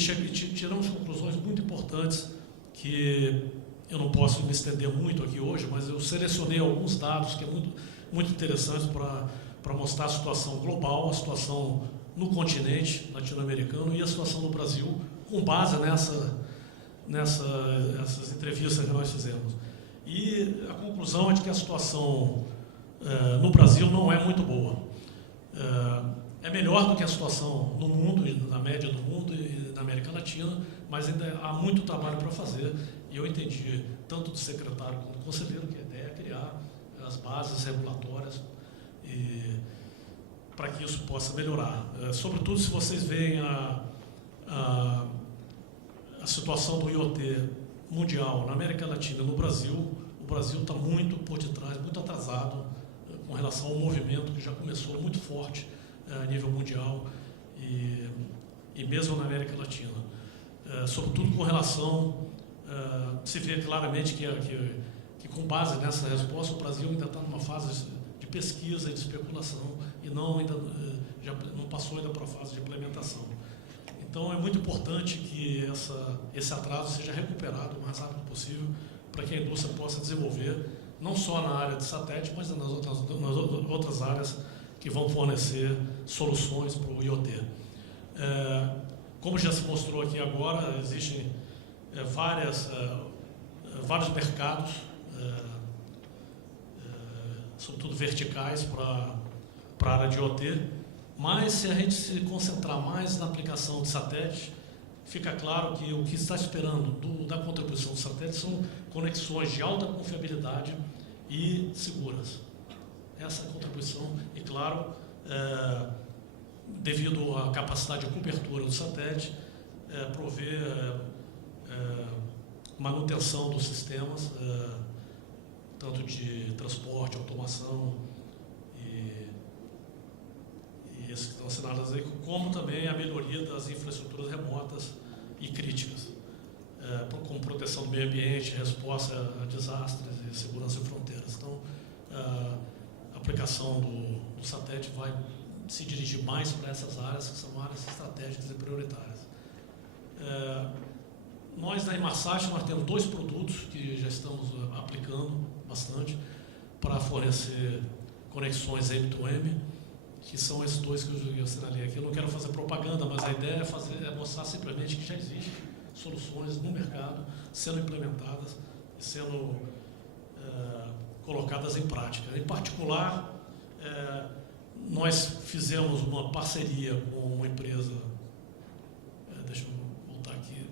tiramos conclusões muito importantes, que eu não posso me estender muito aqui hoje, mas eu selecionei alguns dados que é muito interessantes para mostrar a situação global, a situação no continente latino-americano e a situação no Brasil, com base nessas entrevistas que nós fizemos. E a conclusão é de que a situação no Brasil não é muito boa. É melhor do que a situação no mundo, na média do mundo e na América Latina, mas ainda há muito trabalho para fazer. E eu entendi, tanto do secretário como do conselheiro, que a ideia é criar as bases regulatórias para que isso possa melhorar. Sobretudo se vocês veem a situação do IoT mundial, na América Latina e no Brasil, o Brasil está muito por detrás, muito atrasado com relação ao movimento que já começou muito forte a nível mundial e mesmo na América Latina. Sobretudo com relação, se vê claramente que com base nessa resposta o Brasil ainda está numa fase de pesquisa e de especulação e já não passou ainda para a fase de implementação. Então é muito importante que esse atraso seja recuperado o mais rápido possível para que a indústria possa desenvolver, não só na área de satélite, mas nas outras áreas que vão fornecer soluções para o IoT. Como já se mostrou aqui agora, existem vários mercados, sobretudo verticais, para a área de IoT, mas se a gente se concentrar mais na aplicação de satélite, fica claro que o que está esperando da contribuição do satélite são conexões de alta confiabilidade e seguras. Essa contribuição, e claro, devido à capacidade de cobertura do satélite, prover manutenção dos sistemas, tanto de transporte, automação e esses que estão assinados aí, como também a melhoria das infraestruturas remotas e críticas, com proteção do meio ambiente, resposta a desastres e segurança em fronteiras. Então, a aplicação do satélite vai se dirigir mais para essas áreas, que são áreas estratégicas e prioritárias. Nós, na Inmarsat, nós temos 2 produtos que já estamos aplicando bastante para fornecer conexões M2M, que são esses 2 que eu assinalei aqui. Eu não quero fazer propaganda, mas a ideia é mostrar simplesmente que já existem soluções no mercado sendo implementadas e sendo colocadas em prática. Em particular, nós fizemos uma parceria com uma empresa, deixa eu voltar aqui,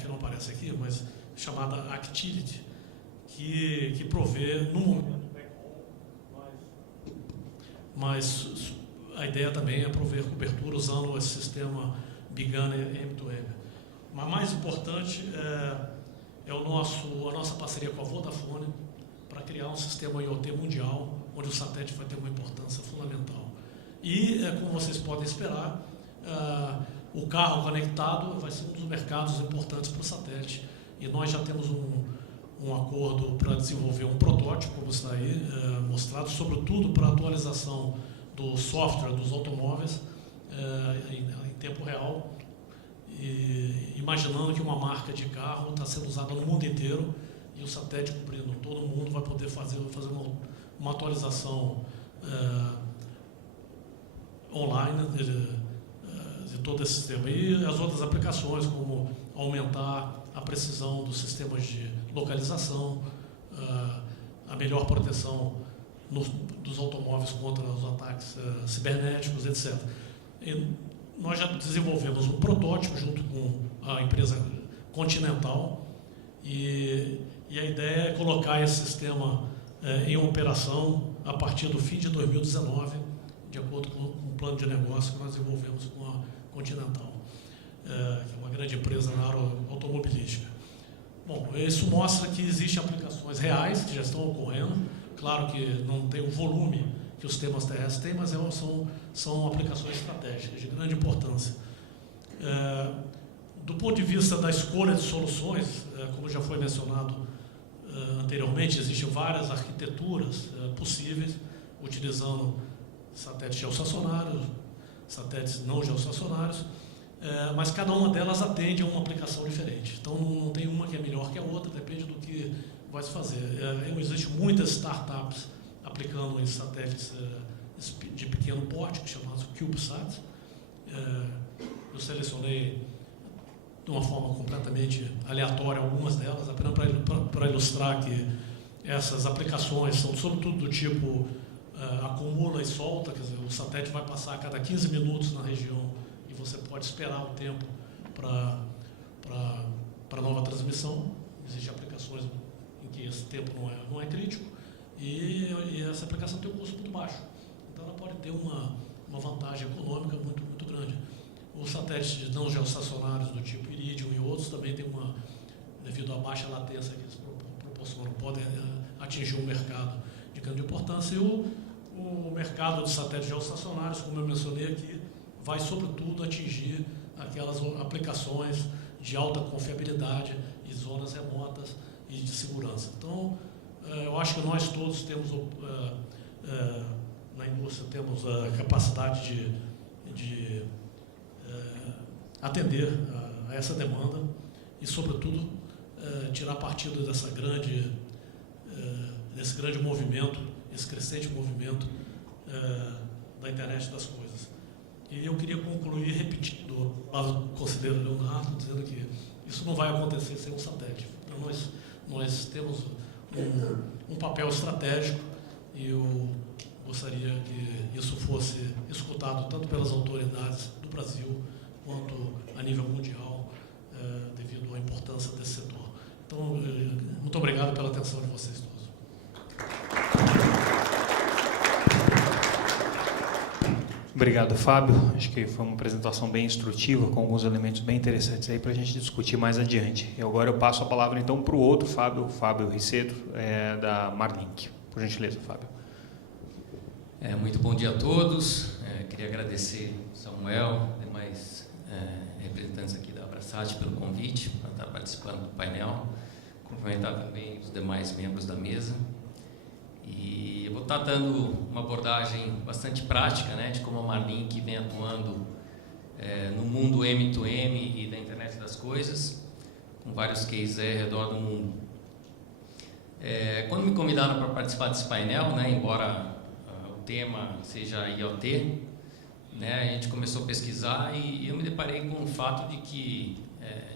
que não aparece aqui, mas chamada Actility, que provê, no momento, mas a ideia também é prover cobertura usando esse sistema BGAN M2M. Mas mais importante é a nossa parceria com a Vodafone para criar um sistema IoT mundial, onde o satélite vai ter uma importância fundamental. E, como vocês podem esperar, o carro conectado vai ser um dos mercados importantes para o satélite. E nós já temos um acordo para desenvolver um protótipo, como está aí mostrado, sobretudo para a atualização do software dos automóveis em tempo real, e imaginando que uma marca de carro está sendo usada no mundo inteiro e o satélite cobrindo todo mundo vai poder fazer uma atualização online de todo esse sistema. E as outras aplicações, como aumentar a precisão dos sistemas de localização, a melhor proteção dos automóveis contra os ataques cibernéticos, etc. E nós já desenvolvemos um protótipo junto com a empresa Continental e a ideia é colocar esse sistema em operação a partir do fim de 2019, de acordo com um plano de negócio que nós desenvolvemos com a Continental, que é uma grande empresa na área automobilística. Bom, isso mostra que existem aplicações reais que já estão ocorrendo. Claro que não tem o volume que os temas terrestres têm, mas são aplicações estratégicas de grande importância. Do ponto de vista da escolha de soluções, como já foi mencionado anteriormente, existem várias arquiteturas possíveis, utilizando satélites geoestacionários, satélites não geoestacionários, mas cada uma delas atende a uma aplicação diferente. Então, não tem uma que é melhor que a outra, depende do que vai se fazer. Existem muitas startups aplicando em satélites de pequeno porte, chamados CubeSats. Eu selecionei de uma forma completamente aleatória algumas delas, apenas para ilustrar que essas aplicações são sobretudo do tipo acumula e solta, quer dizer, o satélite vai passar a cada 15 minutos na região e você pode esperar o tempo para nova transmissão. Existem aplicações em que esse tempo não é crítico e essa aplicação tem um custo muito baixo. Então ela pode ter uma vantagem econômica muito, muito grande. Os satélites não geoestacionários do tipo Iridium e outros também têm devido à baixa latência que eles proporcionam, podem atingir um mercado de grande importância. E o mercado de satélites geoestacionários, como eu mencionei aqui, vai, sobretudo, atingir aquelas aplicações de alta confiabilidade e zonas remotas e de segurança. Então, eu acho que nós todos temos, na indústria, temos a capacidade de atender a essa demanda e, sobretudo, tirar partido desse grande movimento, esse crescente movimento da internet das coisas. E eu queria concluir repetindo o conselheiro Leonardo, dizendo que isso não vai acontecer sem um satélite. Então, nós temos um papel estratégico e eu gostaria que isso fosse escutado tanto pelas autoridades do Brasil quanto a nível mundial, devido à importância desse setor. Então, muito obrigado pela atenção de vocês todos. Obrigado, Fábio. Acho que foi uma apresentação bem instrutiva, com alguns elementos bem interessantes aí para a gente discutir mais adiante. E agora eu passo a palavra então para o outro Fábio Riceto, da Marlink. Por gentileza, Fábio. Muito bom dia a todos. Queria agradecer Samuel, demais representantes aqui da Abrasat pelo convite para estar participando do painel. Cumprimentar também os demais membros da mesa. E eu vou estar dando uma abordagem bastante prática, né, de como a Marlink vem atuando no mundo M2M e da internet das coisas, com vários cases ao redor do mundo. Quando me convidaram para participar desse painel, né, embora o tema seja IoT, né, a gente começou a pesquisar e eu me deparei com o fato de que,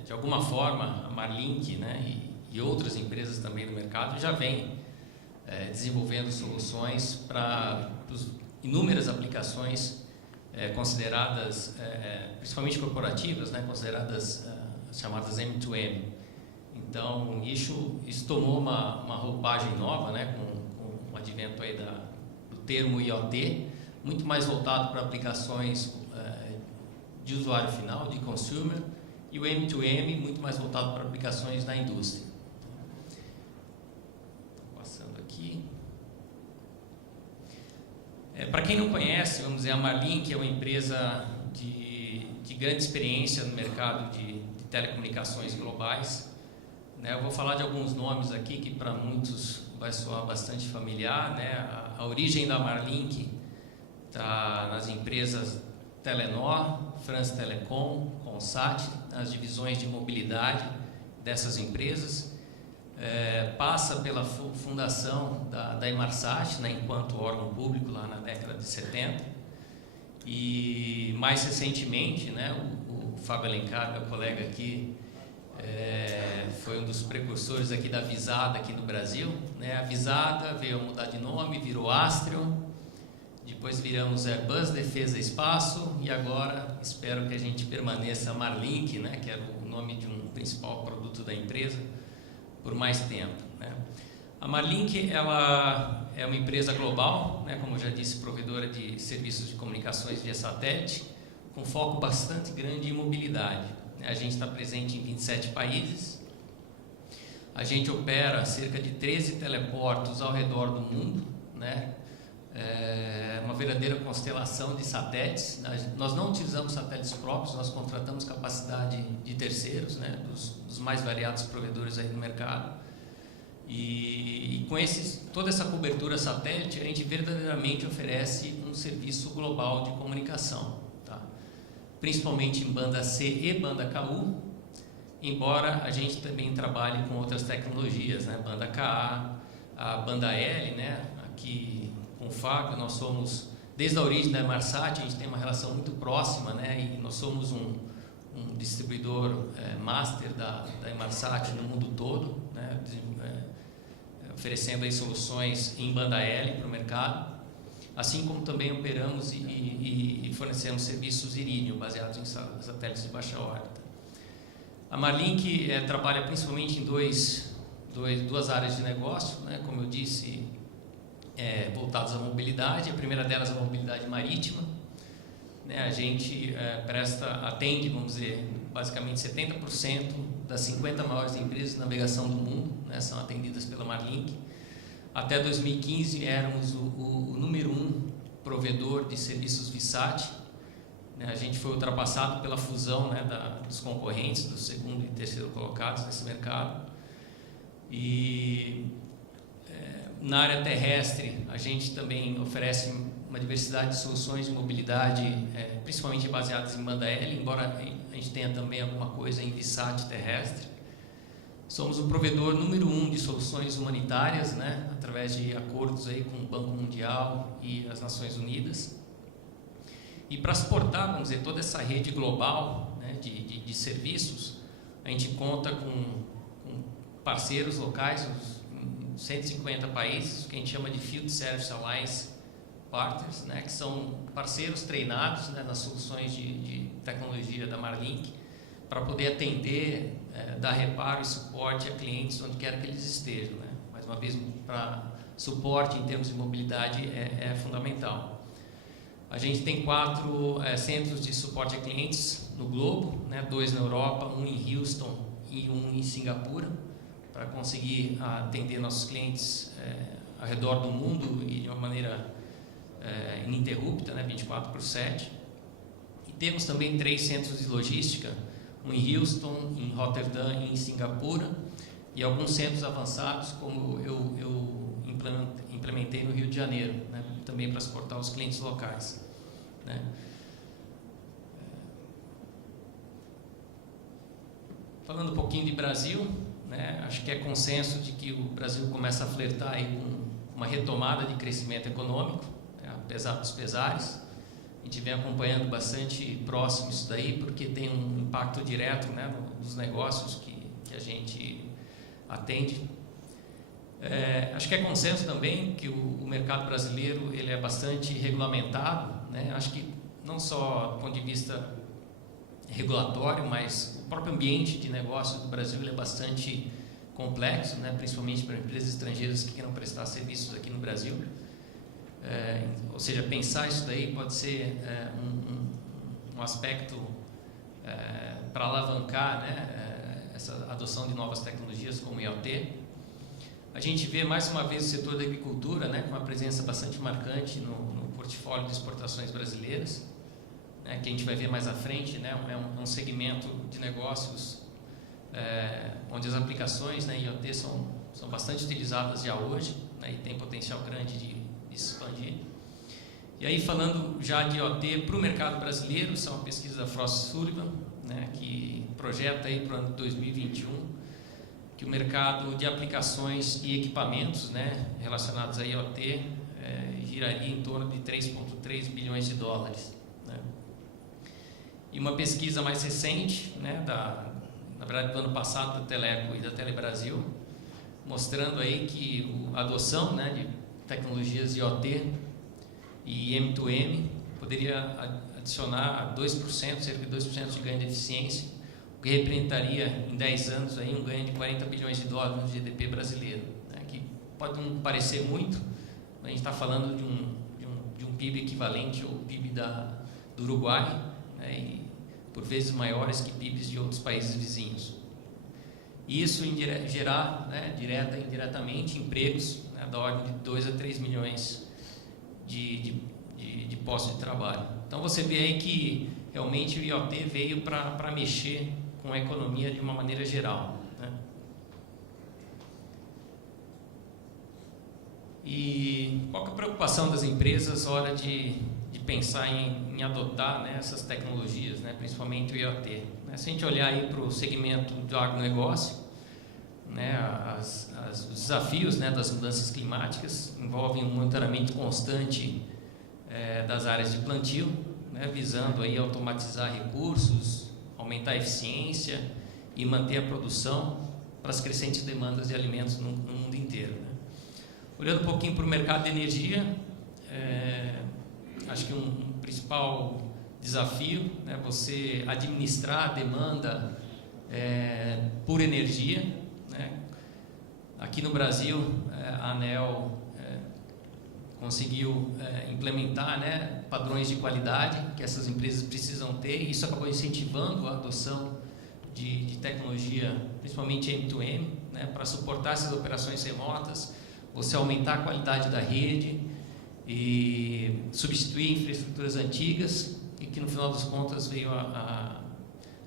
de alguma forma, a Marlink, né, e outras empresas também do mercado já vêm desenvolvendo soluções para inúmeras aplicações consideradas, principalmente corporativas, né, consideradas chamadas M2M. Então, isso tomou uma roupagem nova, né, com o advento aí do termo IoT, muito mais voltado para aplicações de usuário final, de consumer, e o M2M muito mais voltado para aplicações da indústria. Para quem não conhece, vamos dizer, a Marlink é uma empresa de grande experiência no mercado de telecomunicações globais. Né? Eu vou falar de alguns nomes aqui que para muitos vai soar bastante familiar. Né? A origem da Marlink está nas empresas Telenor, France Telecom, Consat, nas divisões de mobilidade dessas empresas. Passa pela fundação da Inmarsat, né, enquanto órgão público lá na década de 70 e mais recentemente, né, o Fábio Alencar, meu colega aqui, foi um dos precursores aqui da Visada aqui no Brasil, né? A Visada veio a mudar de nome, virou Astrion, depois viramos Airbus Defesa e Espaço e agora espero que a gente permaneça Marlink, né, que era o nome de um principal produto da empresa, por mais tempo. Né? A Marlink ela é uma empresa global, né, como eu já disse, provedora de serviços de comunicações via satélite, com foco bastante grande em mobilidade. A gente está presente em 27 países, a gente opera cerca de 13 teleportos ao redor do mundo, né? Uma verdadeira constelação de satélites. Nós não utilizamos satélites próprios, nós contratamos capacidade de terceiros, né, dos mais variados provedores aí no mercado. E com toda essa cobertura satélite, a gente verdadeiramente oferece um serviço global de comunicação, tá? Principalmente em banda C e banda KU, embora a gente também trabalhe com outras tecnologias, né, banda KA, a banda L, né, aqui com o Fábio, nós somos, desde a origem da Inmarsat, a gente tem uma relação muito próxima, né? E nós somos um distribuidor master da Inmarsat no mundo todo, né? Oferecendo aí soluções em banda L para o mercado, assim como também operamos e fornecemos serviços Iridium, baseados em satélites de baixa órbita. A Marlink trabalha principalmente em duas áreas de negócio, né? Como eu disse, voltados à mobilidade. A primeira delas é a mobilidade marítima, né, a gente atende, vamos dizer, basicamente 70% das 50 maiores empresas de navegação do mundo, né, são atendidas pela Marlink. Até 2015 éramos o número 1 provedor de serviços ViSat. A gente foi ultrapassado pela fusão, né, dos concorrentes, do segundo e terceiro colocados nesse mercado. E na área terrestre, a gente também oferece uma diversidade de soluções de mobilidade, principalmente baseadas em banda L, embora a gente tenha também alguma coisa em ViSat terrestre. Somos o provedor número 1 de soluções humanitárias, né, através de acordos aí com o Banco Mundial e as Nações Unidas. E para suportar, vamos dizer, toda essa rede global, né, de serviços, a gente conta com parceiros locais em 150 países, que a gente chama de Field Service Alliance Partners, né, que são parceiros treinados, né, nas soluções de tecnologia da Marlink, para poder atender, dar reparo e suporte a clientes onde quer que eles estejam, né? Mais uma vez, para suporte em termos de mobilidade é fundamental. A gente tem 4 centros de suporte a clientes no globo, né? 2 na Europa, 1 em Houston e 1 em Singapura, para conseguir atender nossos clientes ao redor do mundo e de uma maneira ininterrupta, né? 24/7. E temos também 3 centros de logística, 1 em Houston, em Rotterdam e em Singapura, e alguns centros avançados, como eu implementei no Rio de Janeiro, né, também para suportar os clientes locais, né. Falando um pouquinho de Brasil, né, acho que é consenso de que o Brasil começa a flertar aí com uma retomada de crescimento econômico, né, apesar dos pesares. A gente vem acompanhando bastante próximo isso daí, porque tem um impacto direto, né, nos negócios que a gente atende. Acho que é consenso também que o mercado brasileiro ele é bastante regulamentado, né? Acho que não só do ponto de vista regulatório, mas o próprio ambiente de negócio do Brasil ele é bastante complexo, né? Principalmente para empresas estrangeiras que queiram prestar serviços aqui no Brasil. Ou seja, pensar isso daí pode ser um aspecto para alavancar, né, essa adoção de novas tecnologias como o IoT. A gente vê mais uma vez o setor da agricultura, né, com uma presença bastante marcante no portfólio de exportações brasileiras, né, que a gente vai ver mais à frente, né, é um segmento de negócios onde as aplicações, né, IoT são bastante utilizadas já hoje, né, e tem potencial grande de se expandir. E aí, falando já de IoT para o mercado brasileiro, isso é uma pesquisa da Frost & Sullivan, né, que projeta aí para o ano de 2021 que o mercado de aplicações e equipamentos, né, relacionados a IoT giraria em torno de 3,3 bilhões de dólares. Né. E uma pesquisa mais recente, né, na verdade do ano passado, da Teleco e da Telebrasil, mostrando aí que a adoção, né, de tecnologias IoT e M2M poderia adicionar 2%, cerca de 2% de ganho de eficiência, o que representaria em 10 anos aí um ganho de 40 bilhões de dólares no GDP brasileiro, né, que pode não parecer muito, mas a gente está falando de um PIB equivalente ao PIB do Uruguai, né, e por vezes maiores que PIBs de outros países vizinhos. E isso gerar, né, direta e indiretamente, empregos, né, da ordem de 2 a 3 milhões de postos de trabalho. Então você vê aí que realmente o IoT veio para mexer com a economia de uma maneira geral, né? E qual que é a preocupação das empresas na hora de pensar em adotar, né, essas tecnologias, né, principalmente o IoT? Né? Se a gente olhar aí para o segmento do agronegócio, né, os desafios, né, das mudanças climáticas envolvem um monitoramento constante das áreas de plantio, né, visando aí automatizar recursos, aumentar a eficiência e manter a produção para as crescentes demandas de alimentos no mundo inteiro. Né. Olhando um pouquinho para o mercado de energia, acho que um principal desafio é você administrar a demanda por energia. Né. Aqui no Brasil, a ANEEL conseguiu implementar, né, padrões de qualidade que essas empresas precisam ter, e isso acabou incentivando a adoção de tecnologia, principalmente M2M, né, para suportar essas operações remotas, você aumentar a qualidade da rede e substituir infraestruturas antigas, e que no final das contas veio a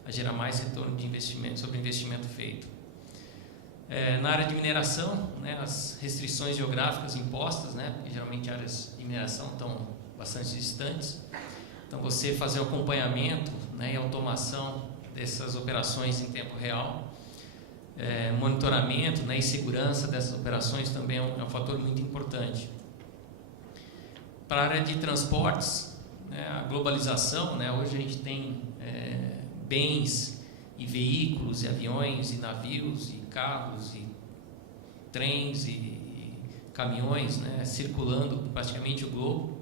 gerar mais retorno de investimento, sobre o investimento feito. Na área de mineração, né, as restrições geográficas impostas, né, porque geralmente áreas de mineração estão bastante distantes, então você fazer o acompanhamento, né, e automação dessas operações em tempo real, monitoramento, né, e segurança dessas operações também é um fator muito importante. Para a área de transportes, né, a globalização, né, hoje a gente tem bens e veículos, e aviões, e navios, e carros, e trens, e caminhões, né, circulando praticamente o globo,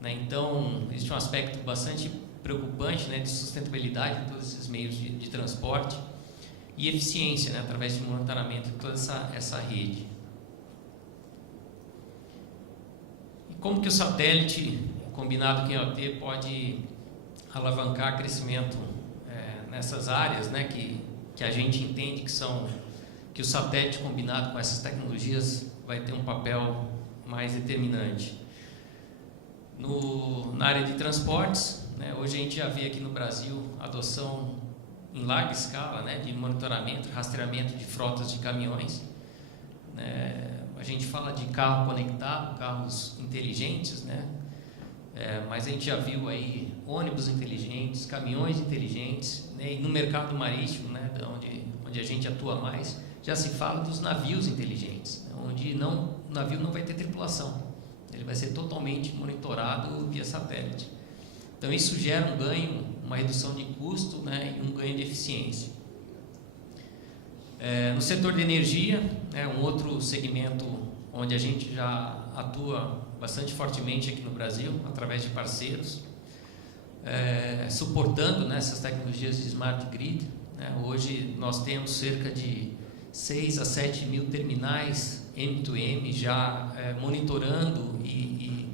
né, então existe um aspecto bastante preocupante, né, de sustentabilidade de todos esses meios de transporte e eficiência, né, através de monitoramento de toda essa rede. E como que o satélite combinado com o IoT pode alavancar crescimento nessas áreas, né, que a gente entende que o satélite combinado com essas tecnologias vai ter um papel mais determinante. Na área de transportes, né, hoje a gente já vê aqui no Brasil a adoção em larga escala, né, de monitoramento, rastreamento de frotas de caminhões. A gente fala de carro conectado, carros inteligentes, né, mas a gente já viu aí ônibus inteligentes, caminhões inteligentes, né, e no mercado marítimo, né, onde a gente atua mais, já se fala dos navios inteligentes, onde o navio não vai ter tripulação, ele vai ser totalmente monitorado via satélite. Então isso gera um ganho, uma redução de custo, né, e um ganho de eficiência. No setor de energia, um outro segmento onde a gente já atua bastante fortemente aqui no Brasil, através de parceiros, suportando, né, essas tecnologias de Smart Grid. Hoje nós temos cerca de 6 a 7 mil terminais M2M já monitorando e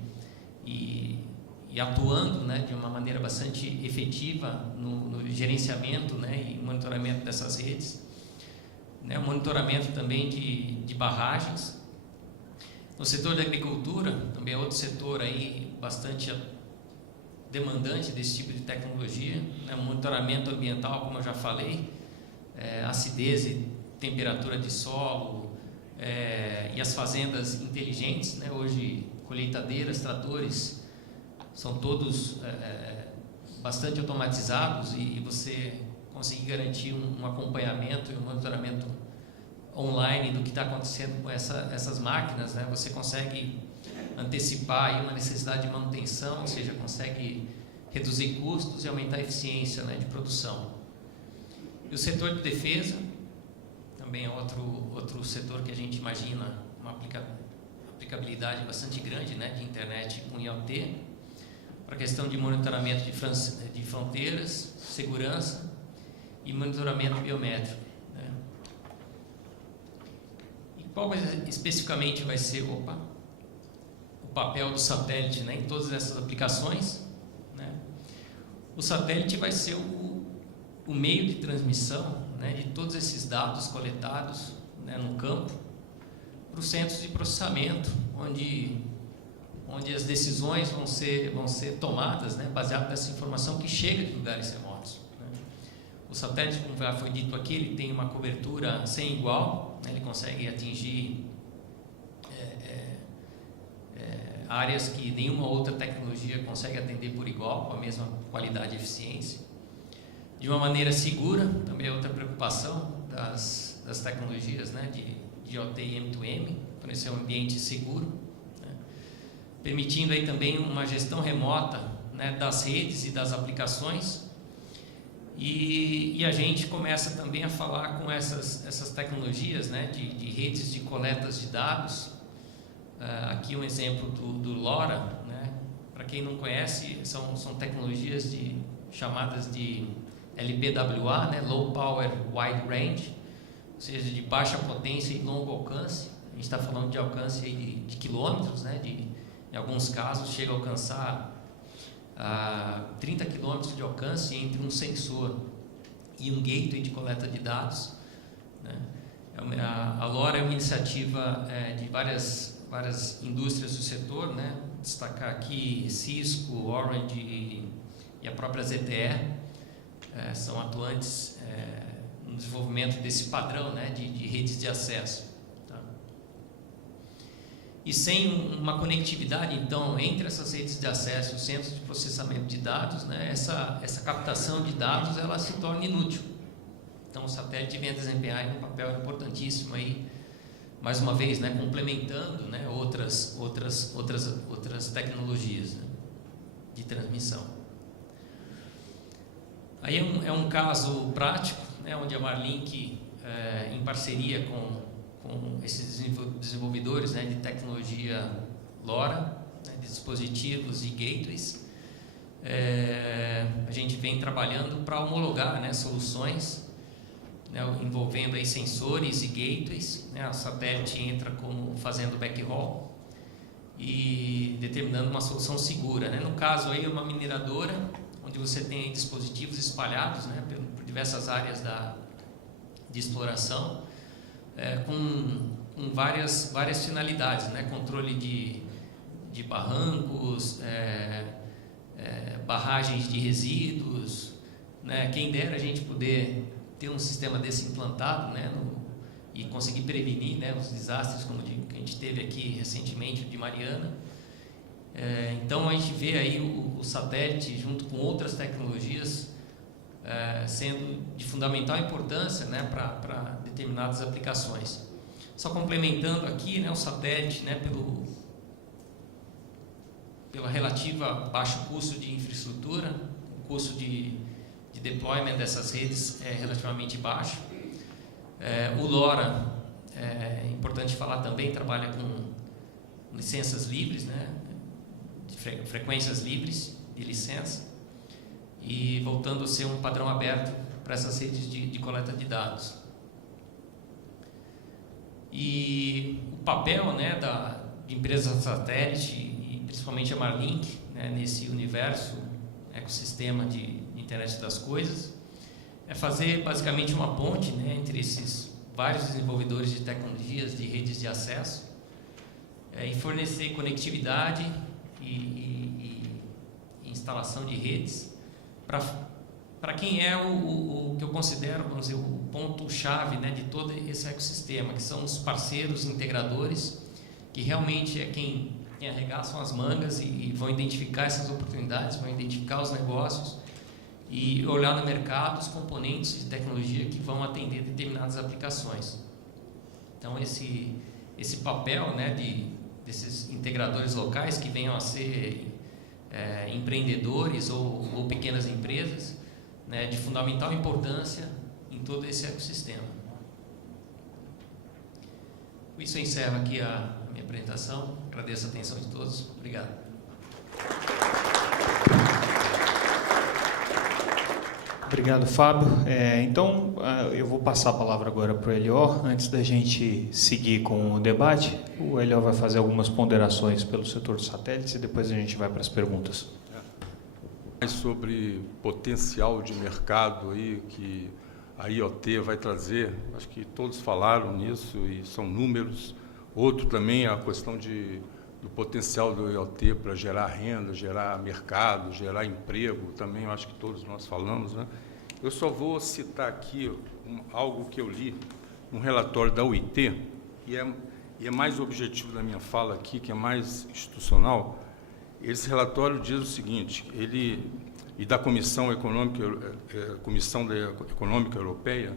atuando, né, de uma maneira bastante efetiva no gerenciamento, né, e monitoramento dessas redes. Monitoramento também de barragens. No setor da agricultura, também é outro setor aí bastante demandante desse tipo de tecnologia, né? Monitoramento ambiental, como eu já falei, acidez e temperatura de solo, e as fazendas inteligentes, né? Hoje, colheitadeiras, tratores, são todos bastante automatizados, e você conseguir garantir um acompanhamento e um monitoramento online do que está acontecendo com essas máquinas, né? Você consegue antecipar aí uma necessidade de manutenção, ou seja, consegue reduzir custos e aumentar a eficiência, né, de produção. E o setor de defesa também é outro setor que a gente imagina uma aplicabilidade bastante grande, né, de internet com IoT, para a questão de monitoramento de fronteiras, segurança e monitoramento biométrico. Qual especificamente vai ser o papel do satélite, né, em todas essas aplicações? Né? O satélite vai ser o meio de transmissão, né, de todos esses dados coletados, né, no campo para os centros de processamento, onde as decisões vão ser tomadas, né, baseadas nessa informação que chega de lugares remotos. Né? O satélite, como já foi dito aqui, ele tem uma cobertura sem igual. Ele consegue atingir áreas que nenhuma outra tecnologia consegue atender por igual, com a mesma qualidade e eficiência. De uma maneira segura, também é outra preocupação das tecnologias, né, de IoT e M2M, fornecer um ambiente seguro, né, permitindo aí também uma gestão remota, né, das redes e das aplicações. E a gente começa também a falar com essas tecnologias, né, de redes de coletas de dados. Aqui um exemplo do LoRa, né? Para quem não conhece, são tecnologias chamadas de LPWA, né? Low Power Wide Range, ou seja, de baixa potência e longo alcance. A gente está falando de alcance aí de quilômetros, né? em alguns casos chega a alcançar 30 km de alcance entre um sensor e um gateway de coleta de dados, né? A LoRa é uma iniciativa de várias indústrias do setor, né? Destacar aqui Cisco, Orange e a própria ZTE são atuantes no desenvolvimento desse padrão, né, de redes de acesso. Tá? E sem uma conectividade, então, entre essas redes de acesso e os centros de processamento de dados, né, essa captação de dados ela se torna inútil. Então, o satélite vem a desempenhar um papel importantíssimo aí, mais uma vez, né, complementando, né, outras tecnologias, né, de transmissão. Aí é um caso prático, né, onde a Marlink, em parceria com esses desenvolvedores, né, de tecnologia LoRa, né, de dispositivos e gateways, a gente vem trabalhando para homologar, né, soluções, né, envolvendo aí sensores e gateways, né, o satélite entra como fazendo backhaul e determinando uma solução segura, né. No caso aí uma mineradora, onde você tem dispositivos espalhados, né, por diversas áreas de exploração, com várias finalidades, né, controle de barrancos, barragens de resíduos, né. Quem dera a gente poder ter um sistema desse implantado, né, e conseguir prevenir, né, os desastres como que a gente teve aqui recentemente de Mariana. Então a gente vê aí o satélite junto com outras tecnologias sendo de fundamental importância, né, para determinadas aplicações. Só complementando aqui, né, o satélite, né, pela relativa baixo custo de infraestrutura, o custo de deployment dessas redes é relativamente baixo. O LoRa, é importante falar também, trabalha com licenças livres, né, de frequências livres de licença, e voltando a ser um padrão aberto para essas redes de coleta de dados. E o papel, né, de empresas satélite, e principalmente a Marlink, né, nesse universo, ecossistema de internet das coisas, é fazer basicamente uma ponte, né, entre esses vários desenvolvedores de tecnologias de redes de acesso, e fornecer conectividade e instalação de redes para quem é o que eu considero, vamos dizer, o ponto-chave, né, de todo esse ecossistema, que são os parceiros integradores, que realmente é quem arregaçam as mangas e vão identificar essas oportunidades, vão identificar os negócios e olhar no mercado os componentes de tecnologia que vão atender determinadas aplicações. Então, esse papel, né, desses integradores locais que venham a ser empreendedores ou pequenas empresas, né, de fundamental importância em todo esse ecossistema. Com isso eu encerro aqui a minha apresentação. Agradeço a atenção de todos. Obrigado. Obrigado, Fábio. Então, eu vou passar a palavra agora para o Elior. Antes da gente seguir com o debate, o Elior vai fazer algumas ponderações pelo setor de satélites e depois a gente vai para as perguntas. Sobre potencial de mercado aí que a IoT vai trazer, acho que todos falaram nisso e são números. Outro também é a questão do potencial do IoT para gerar renda, gerar mercado, gerar emprego, também eu acho que todos nós falamos, né? Eu só vou citar aqui algo que eu li num relatório da UIT, e é mais objetivo da minha fala aqui, que é mais institucional. Esse relatório diz o seguinte, e da Comissão Econômica Europeia,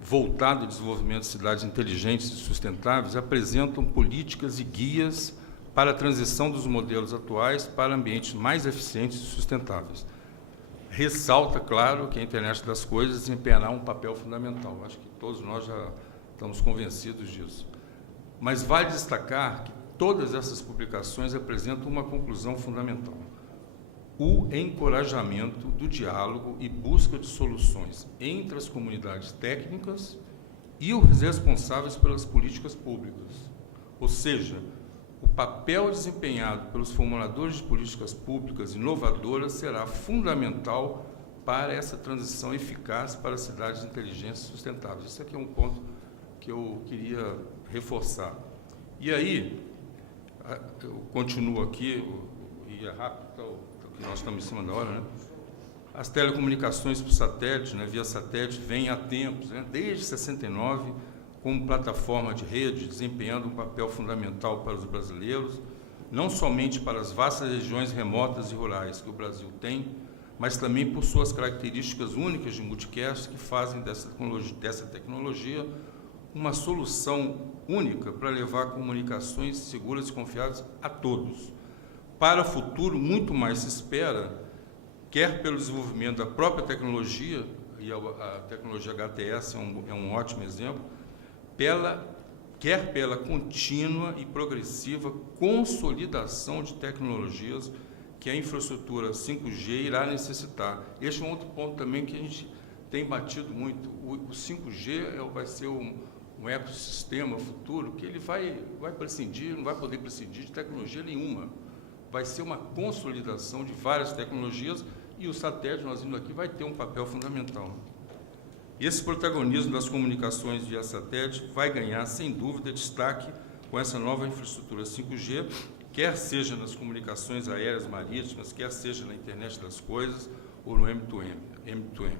voltado ao desenvolvimento de cidades inteligentes e sustentáveis, apresentam políticas e guias para a transição dos modelos atuais para ambientes mais eficientes e sustentáveis. Ressalta, claro, que a internet das coisas desempenhará um papel fundamental. Acho que todos nós já estamos convencidos disso. Mas vale destacar que todas essas publicações apresentam uma conclusão fundamental: o encorajamento do diálogo e busca de soluções entre as comunidades técnicas e os responsáveis pelas políticas públicas. Ou seja, o papel desempenhado pelos formuladores de políticas públicas inovadoras será fundamental para essa transição eficaz para cidades inteligentes e sustentáveis. Esse aqui é um ponto que eu queria reforçar. E aí, eu continuo aqui, e é rápido, porque nós estamos em cima da hora, né? As telecomunicações por satélite, né, via satélite, vêm há tempos, né, desde 69, como plataforma de rede, desempenhando um papel fundamental para os brasileiros, não somente para as vastas regiões remotas e rurais que o Brasil tem, mas também por suas características únicas de multicast que fazem dessa tecnologia uma solução única para levar comunicações seguras e confiáveis a todos. Para o futuro, muito mais se espera, quer pelo desenvolvimento da própria tecnologia, e a tecnologia HTS é um ótimo exemplo, quer pela contínua e progressiva consolidação de tecnologias que a infraestrutura 5G irá necessitar. Este é um outro ponto também que a gente tem batido muito. O 5G vai ser um ecossistema futuro que ele vai prescindir, não vai poder prescindir de tecnologia nenhuma. Vai ser uma consolidação de várias tecnologias e o satélite, nós indo aqui, vai ter um papel fundamental. Esse protagonismo das comunicações via satélite vai ganhar, sem dúvida, destaque com essa nova infraestrutura 5G, quer seja nas comunicações aéreas marítimas, quer seja na internet das coisas ou no M2M.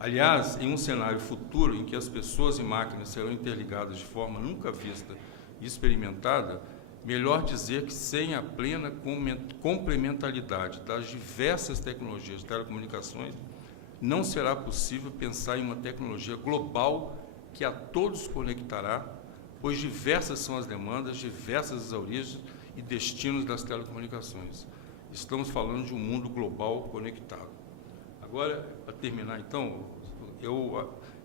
Aliás, em um cenário futuro em que as pessoas e máquinas serão interligadas de forma nunca vista e experimentada, melhor dizer que sem a plena complementaridade das diversas tecnologias de telecomunicações, não será possível pensar em uma tecnologia global que a todos conectará, pois diversas são as demandas, diversas as origens e destinos das telecomunicações. Estamos falando de um mundo global conectado. Agora, para terminar, então,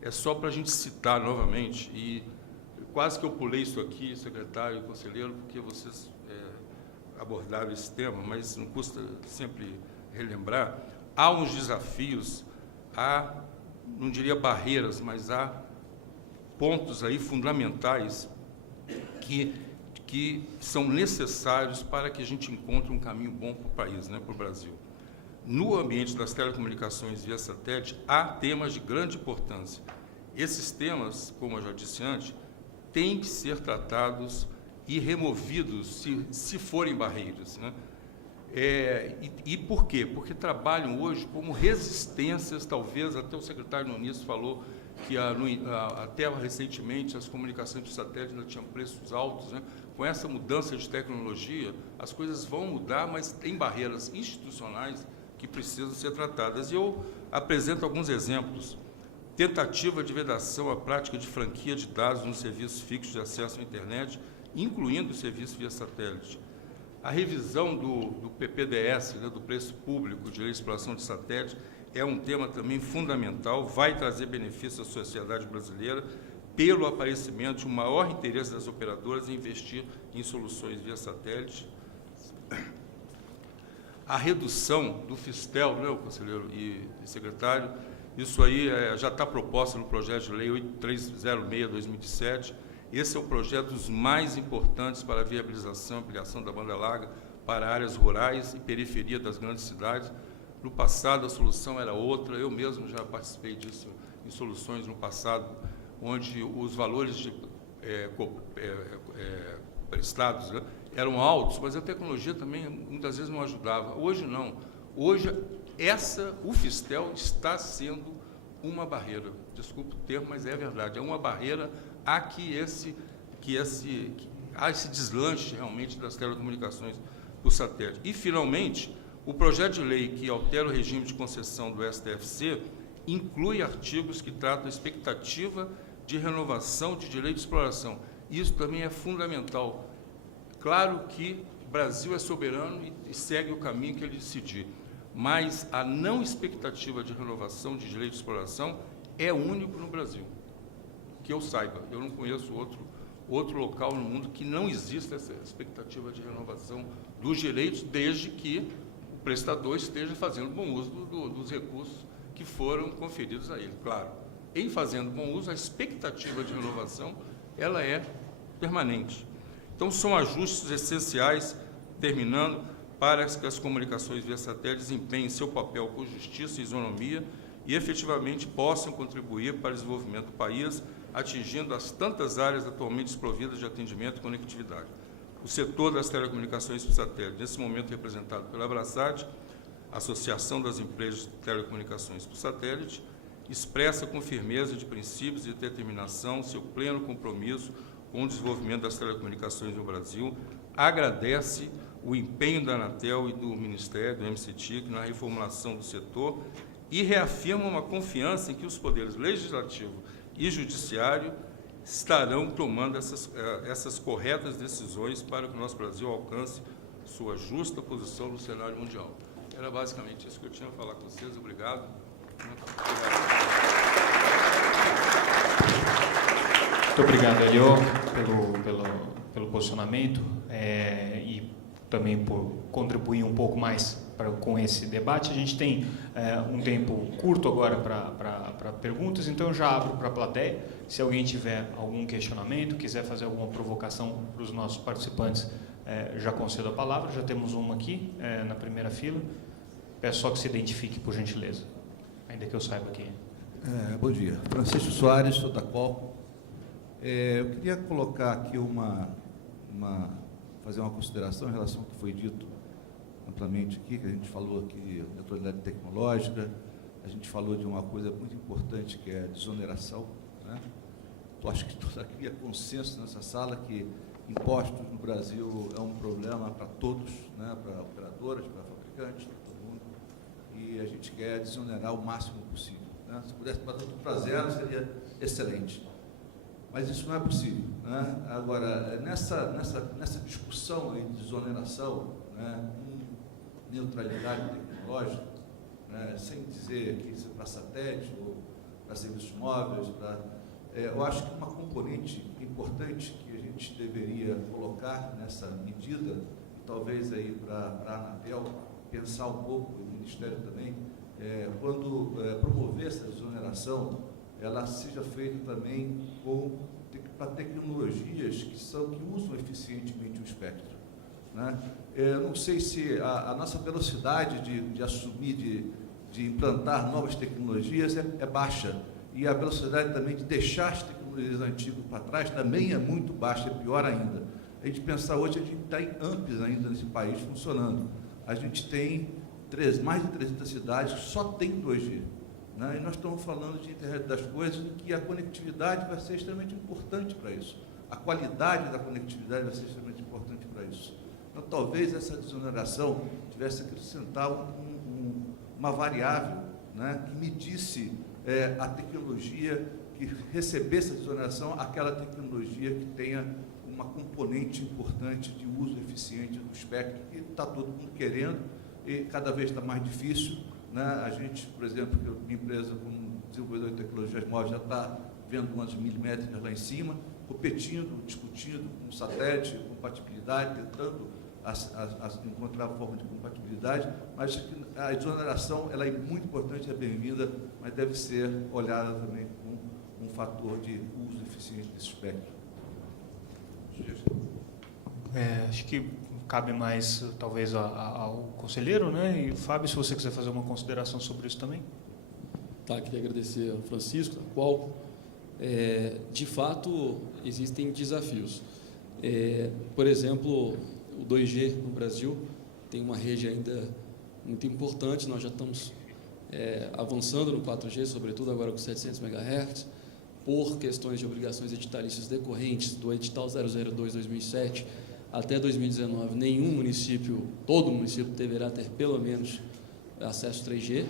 é só para a gente citar novamente, e quase que eu pulei isso aqui, secretário e conselheiro, porque vocês abordaram esse tema, mas não custa sempre relembrar, há uns desafios, há, não diria barreiras, mas há pontos aí fundamentais que são necessários para que a gente encontre um caminho bom para o país, né, para o Brasil. No ambiente das telecomunicações via satélite, há temas de grande importância. Esses temas, como eu já disse antes, têm que ser tratados e removidos se forem barreiras, né? E por quê? Porque trabalham hoje como resistências, talvez, até o secretário Nunes falou que até recentemente as comunicações de satélite ainda tinham preços altos, né? Com essa mudança de tecnologia, as coisas vão mudar, mas tem barreiras institucionais que precisam ser tratadas. E eu apresento alguns exemplos. Tentativa de vedação à prática de franquia de dados nos serviços fixos de acesso à internet, incluindo o serviço via satélite. A revisão do PPDS, né, do preço público de exploração de satélite, é um tema também fundamental, vai trazer benefício à sociedade brasileira pelo aparecimento de um maior interesse das operadoras em investir em soluções via satélite. A redução do Fistel, né, o conselheiro e secretário, isso aí já está proposto no projeto de lei 8306/2007. Esse é o projeto dos mais importantes para a viabilização e ampliação da banda larga para áreas rurais e periferia das grandes cidades. No passado, a solução era outra. Eu mesmo já participei disso em soluções no passado, onde os valores prestados, né, eram altos, mas a tecnologia também muitas vezes não ajudava. Hoje não. Hoje, o Fistel está sendo uma barreira. Desculpe o termo, mas é verdade. É uma barreira a esse deslanche realmente das telecomunicações por satélite. E, finalmente, o projeto de lei que altera o regime de concessão do STFC inclui artigos que tratam a expectativa de renovação de direito de exploração. Isso também é fundamental. Claro que o Brasil é soberano e segue o caminho que ele decidir, mas a não expectativa de renovação de direito de exploração é único no Brasil. Que eu saiba, eu não conheço outro local no mundo que não exista essa expectativa de renovação dos direitos, desde que o prestador esteja fazendo bom uso dos recursos que foram conferidos a ele. Claro, em fazendo bom uso, a expectativa de renovação ela é permanente. Então, são ajustes essenciais, terminando, para que as comunicações via satélite desempenhem seu papel com justiça e isonomia e efetivamente possam contribuir para o desenvolvimento do país, atingindo as tantas áreas atualmente desprovidas de atendimento e conectividade. O setor das telecomunicações por satélite, nesse momento representado pela Abrasat, Associação das Empresas de Telecomunicações por Satélite, expressa com firmeza de princípios e determinação seu pleno compromisso com o desenvolvimento das telecomunicações no Brasil, agradece o empenho da Anatel e do Ministério, do MCTIC, na reformulação do setor e reafirma uma confiança em que os poderes legislativo e judiciário estarão tomando essas corretas decisões para que o nosso Brasil alcance sua justa posição no cenário mundial. Era basicamente isso que eu tinha a falar com vocês. Obrigado. Muito obrigado, Eliô, pelo posicionamento e também por contribuir um pouco mais com esse debate. A gente tem um tempo curto agora para perguntas, então eu já abro para a plateia. Se alguém tiver algum questionamento, quiser fazer alguma provocação para os nossos participantes, já concedo a palavra. Já temos uma aqui na primeira fila. Peço só que se identifique, por gentileza, ainda que eu saiba quem é. Bom dia. Francisco Soares, sou da Qual. Eu queria colocar aqui fazer uma consideração em relação ao que foi dito amplamente aqui, que a gente falou aqui de neutralidade tecnológica, a gente falou de uma coisa muito importante, que é a desoneração, né? Eu acho que havia consenso nessa sala que impostos no Brasil é um problema para todos, né? Para operadoras, para fabricantes, para todo mundo, e a gente quer desonerar o máximo possível, né? Se pudesse passar tudo para zero, seria excelente. Mas isso não é possível, né? Agora, nessa discussão aí de desoneração, né, neutralidade tecnológica, né, sem dizer que isso é para satélite ou para serviços móveis, eu acho que uma componente importante que a gente deveria colocar nessa medida, e talvez aí para a Anatel pensar um pouco, e o Ministério também, quando promover essa desoneração, ela seja feita também para tecnologias que usam eficientemente o espectro, né? Eu não sei se a nossa velocidade de assumir, de implantar novas tecnologias é baixa, e a velocidade também de deixar as tecnologias antigas para trás também é muito baixa, é pior ainda. A gente pensar hoje, a gente está em AMPs ainda nesse país funcionando. A gente tem mais de 300 cidades que só tem 2G. Né? E nós estamos falando de internet das coisas, em que a conectividade vai ser extremamente importante para isso. A qualidade da conectividade vai ser extremamente importante para isso. Então, talvez essa desoneração tivesse que acrescentar uma variável, né, que medisse a tecnologia, que recebesse a desoneração, aquela tecnologia que tenha uma componente importante de uso eficiente do espectro, que está todo mundo querendo e cada vez está mais difícil. Né? A gente, por exemplo, que minha empresa como desenvolvedor de tecnologias móveis já está vendo umas milimétricas lá em cima, competindo, discutindo com satélite, compatibilidade, tentando encontrar forma de compatibilidade, mas a desoneração ela é muito importante, é bem-vinda, mas deve ser olhada também como um fator de uso eficiente desse espectro. Acho que cabe mais, talvez, ao conselheiro, né? E Fábio, se você quiser fazer uma consideração sobre isso também. Tá, queria agradecer ao Francisco, da qual, de fato, existem desafios. Por exemplo, o 2G no Brasil tem uma rede ainda muito importante, nós já estamos avançando no 4G, sobretudo agora com 700 MHz, por questões de obrigações editalícias decorrentes do edital 002/2007 até 2019, todo município deverá ter pelo menos acesso 3G.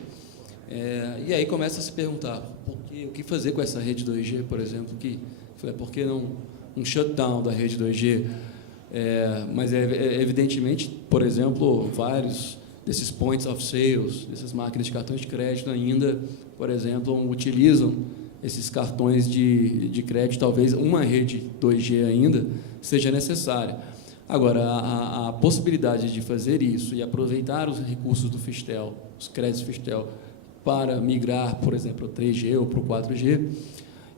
E aí começa a se perguntar o que fazer com essa rede 2G, por exemplo, por que não um shutdown da rede 2G? Mas evidentemente, por exemplo, vários desses points of sales, dessas máquinas de cartões de crédito ainda, por exemplo, utilizam esses cartões de crédito. Talvez uma rede 2G ainda seja necessária. Agora, a possibilidade de fazer isso e aproveitar os recursos do Fistel, os créditos Fistel, para migrar, por exemplo, para o 3G ou para o 4G,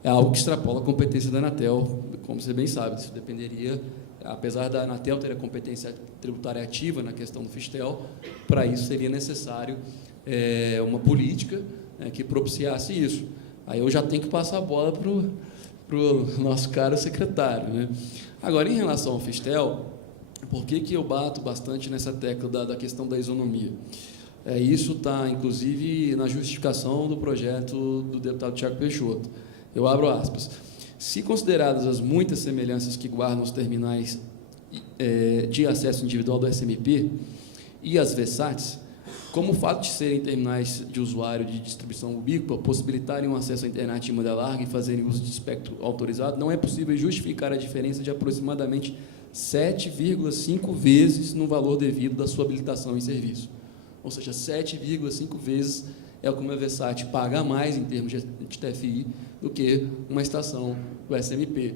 é algo que extrapola a competência da Anatel, como você bem sabe. Isso dependeria apesar da Anatel ter a competência tributária ativa na questão do Fistel, para isso seria necessário uma política, né, que propiciasse isso. Aí eu já tenho que passar a bola para o nosso caro secretário, né? Agora, em relação ao Fistel, por que eu bato bastante nessa tecla da questão da isonomia? Isso está, inclusive, na justificação do projeto do deputado Tiago Peixoto. Eu abro aspas. Se consideradas as muitas semelhanças que guardam os terminais de acesso individual do SMP e as VSATs, como o fato de serem terminais de usuário de distribuição ubíqua, possibilitarem um acesso à internet em banda larga e fazerem uso de espectro autorizado, não é possível justificar a diferença de aproximadamente 7,5 vezes no valor devido da sua habilitação em serviço. Ou seja, 7,5 vezes é o que uma VSAT paga a mais em termos de TFI do que uma estação do SMP.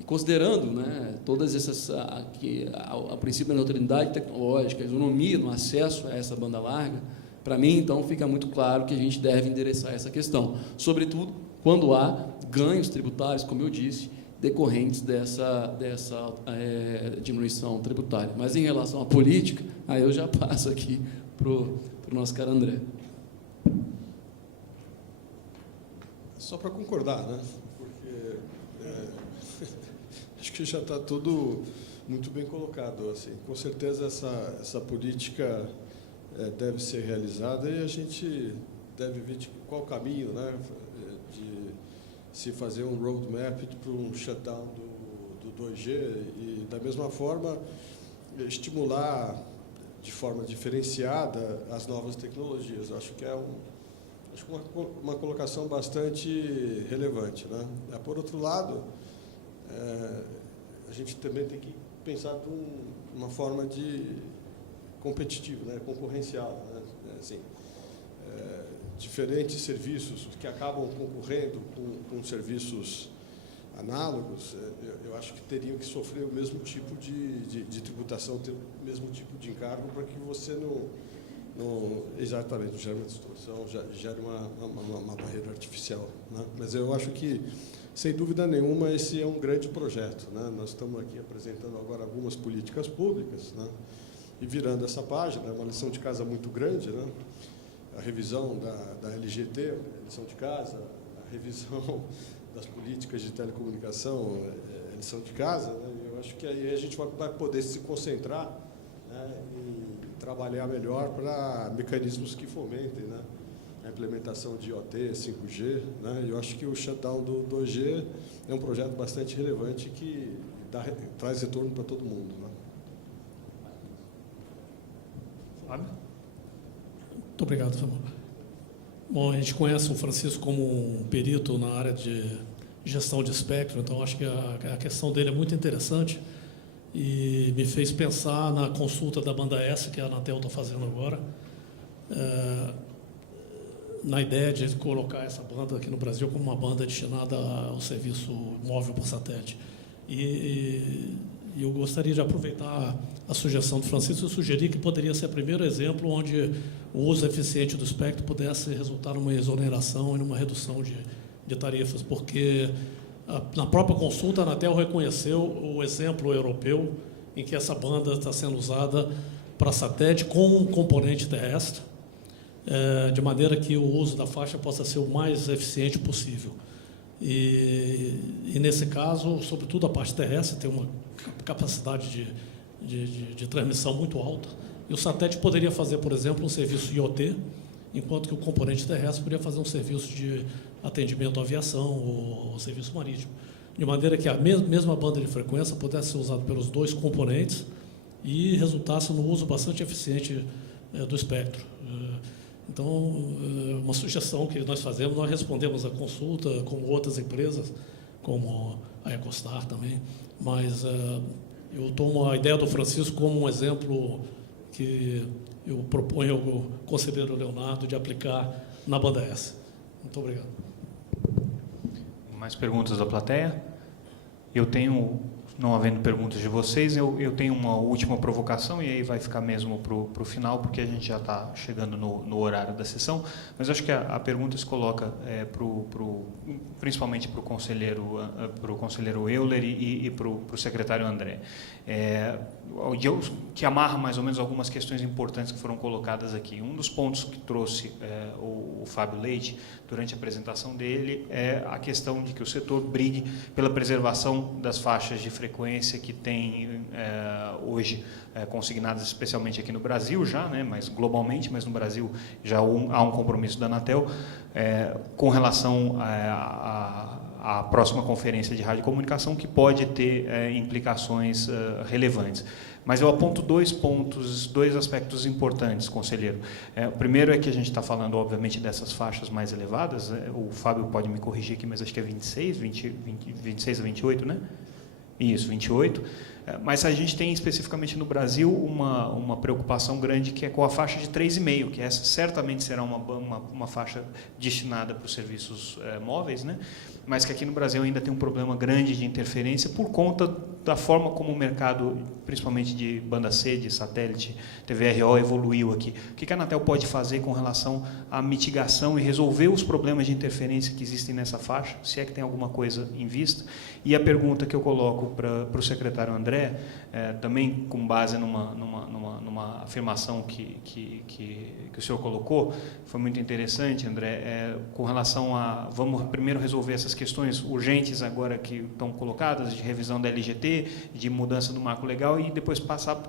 E considerando, né, todas essas, a princípio da neutralidade tecnológica, a isonomia no acesso a essa banda larga, para mim, então, fica muito claro que a gente deve endereçar essa questão, sobretudo quando há ganhos tributários, como eu disse, decorrentes dessa diminuição tributária. Mas, em relação à política, aí eu já passo aqui para o nosso caro André. Só para concordar, né? Porque acho que já está tudo muito bem colocado. Assim. Com certeza essa política deve ser realizada e a gente deve ver de qual caminho, né, de se fazer um roadmap para um shutdown do 2G e, da mesma forma, estimular de forma diferenciada as novas tecnologias. Acho que é uma colocação bastante relevante, né? Por outro lado, a gente também tem que pensar de uma forma de competitiva, né? Concorrencial, né? Assim, diferentes serviços que acabam concorrendo com serviços análogos, eu acho que teriam que sofrer o mesmo tipo de tributação, ter o mesmo tipo de encargo para que você não exatamente gere uma distorção, gere uma barreira artificial, né? Mas eu acho que, sem dúvida nenhuma, esse é um grande projeto, né? Nós estamos aqui apresentando agora algumas políticas públicas, né? E virando essa página, é uma lição de casa muito grande, né? A revisão da LGT, a lição de casa, a revisão das políticas de telecomunicação, a lição de casa, né? Eu acho que aí a gente vai poder se concentrar, né, e trabalhar melhor para mecanismos que fomentem, né, a implementação de IoT, 5G, né? Eu acho que o shutdown do 2G é um projeto bastante relevante que traz retorno para todo mundo, né? Fábio? Muito obrigado, Samuel. Bom, a gente conhece o Francisco como um perito na área de gestão de espectro, então acho que a questão dele é muito interessante e me fez pensar na consulta da banda S que a Anatel está fazendo agora, na ideia de colocar essa banda aqui no Brasil como uma banda destinada ao serviço móvel por satélite. E eu gostaria de aproveitar a sugestão do Francisco e sugerir que poderia ser o primeiro exemplo onde o uso eficiente do espectro pudesse resultar numa exoneração e numa redução de tarifas, porque na própria consulta a Anatel reconheceu o exemplo europeu em que essa banda está sendo usada para satélite com um componente terrestre, de maneira que o uso da faixa possa ser o mais eficiente possível. E nesse caso, sobretudo a parte terrestre, tem uma capacidade de transmissão muito alta, e o satélite poderia fazer, por exemplo, um serviço IoT, enquanto que o componente terrestre poderia fazer um serviço de atendimento à aviação ou serviço marítimo, de maneira que a mesma banda de frequência pudesse ser usada pelos dois componentes e resultasse no uso bastante eficiente do espectro. Então, uma sugestão que nós fazemos, nós respondemos à consulta, como outras empresas, como a Ecostar também, mas eu tomo a ideia do Francisco como um exemplo que eu proponho ao conselheiro Leonardo de aplicar na banda S. Muito obrigado. Mais perguntas da plateia? Eu tenho Não havendo perguntas de vocês, eu tenho uma última provocação, e aí vai ficar mesmo para o final, porque a gente já está chegando no horário da sessão, mas acho que a pergunta se coloca principalmente para o conselheiro Euler e para o secretário André, que amarra mais ou menos algumas questões importantes que foram colocadas aqui. Um dos pontos que trouxe o Fábio Leite durante a apresentação dele é a questão de que o setor brigue pela preservação das faixas de frequência que tem hoje consignadas, especialmente aqui no Brasil já, né, mas globalmente, mas no Brasil já há um compromisso da Anatel com relação à próxima conferência de radiocomunicação, que pode ter implicações relevantes. Mas eu aponto dois aspectos importantes, conselheiro. O primeiro é que a gente está falando, obviamente, dessas faixas mais elevadas. O Fábio pode me corrigir aqui, mas acho que é 26 a 28, né? Isso, 28. Mas a gente tem especificamente no Brasil uma preocupação grande, que é com a faixa de 3,5, que essa certamente será uma faixa destinada para os serviços móveis, né? Mas que aqui no Brasil ainda tem um problema grande de interferência por conta da forma como o mercado, principalmente de banda C, de satélite, TVRO, evoluiu aqui. O que a Anatel pode fazer com relação à mitigação e resolver os problemas de interferência que existem nessa faixa, se é que tem alguma coisa em vista? E a pergunta que eu coloco para o secretário André, também com base numa afirmação que o senhor colocou, foi muito interessante, André, com relação a... Vamos primeiro resolver essas questões urgentes agora que estão colocadas, de revisão da LGT, de mudança do marco legal, e depois passar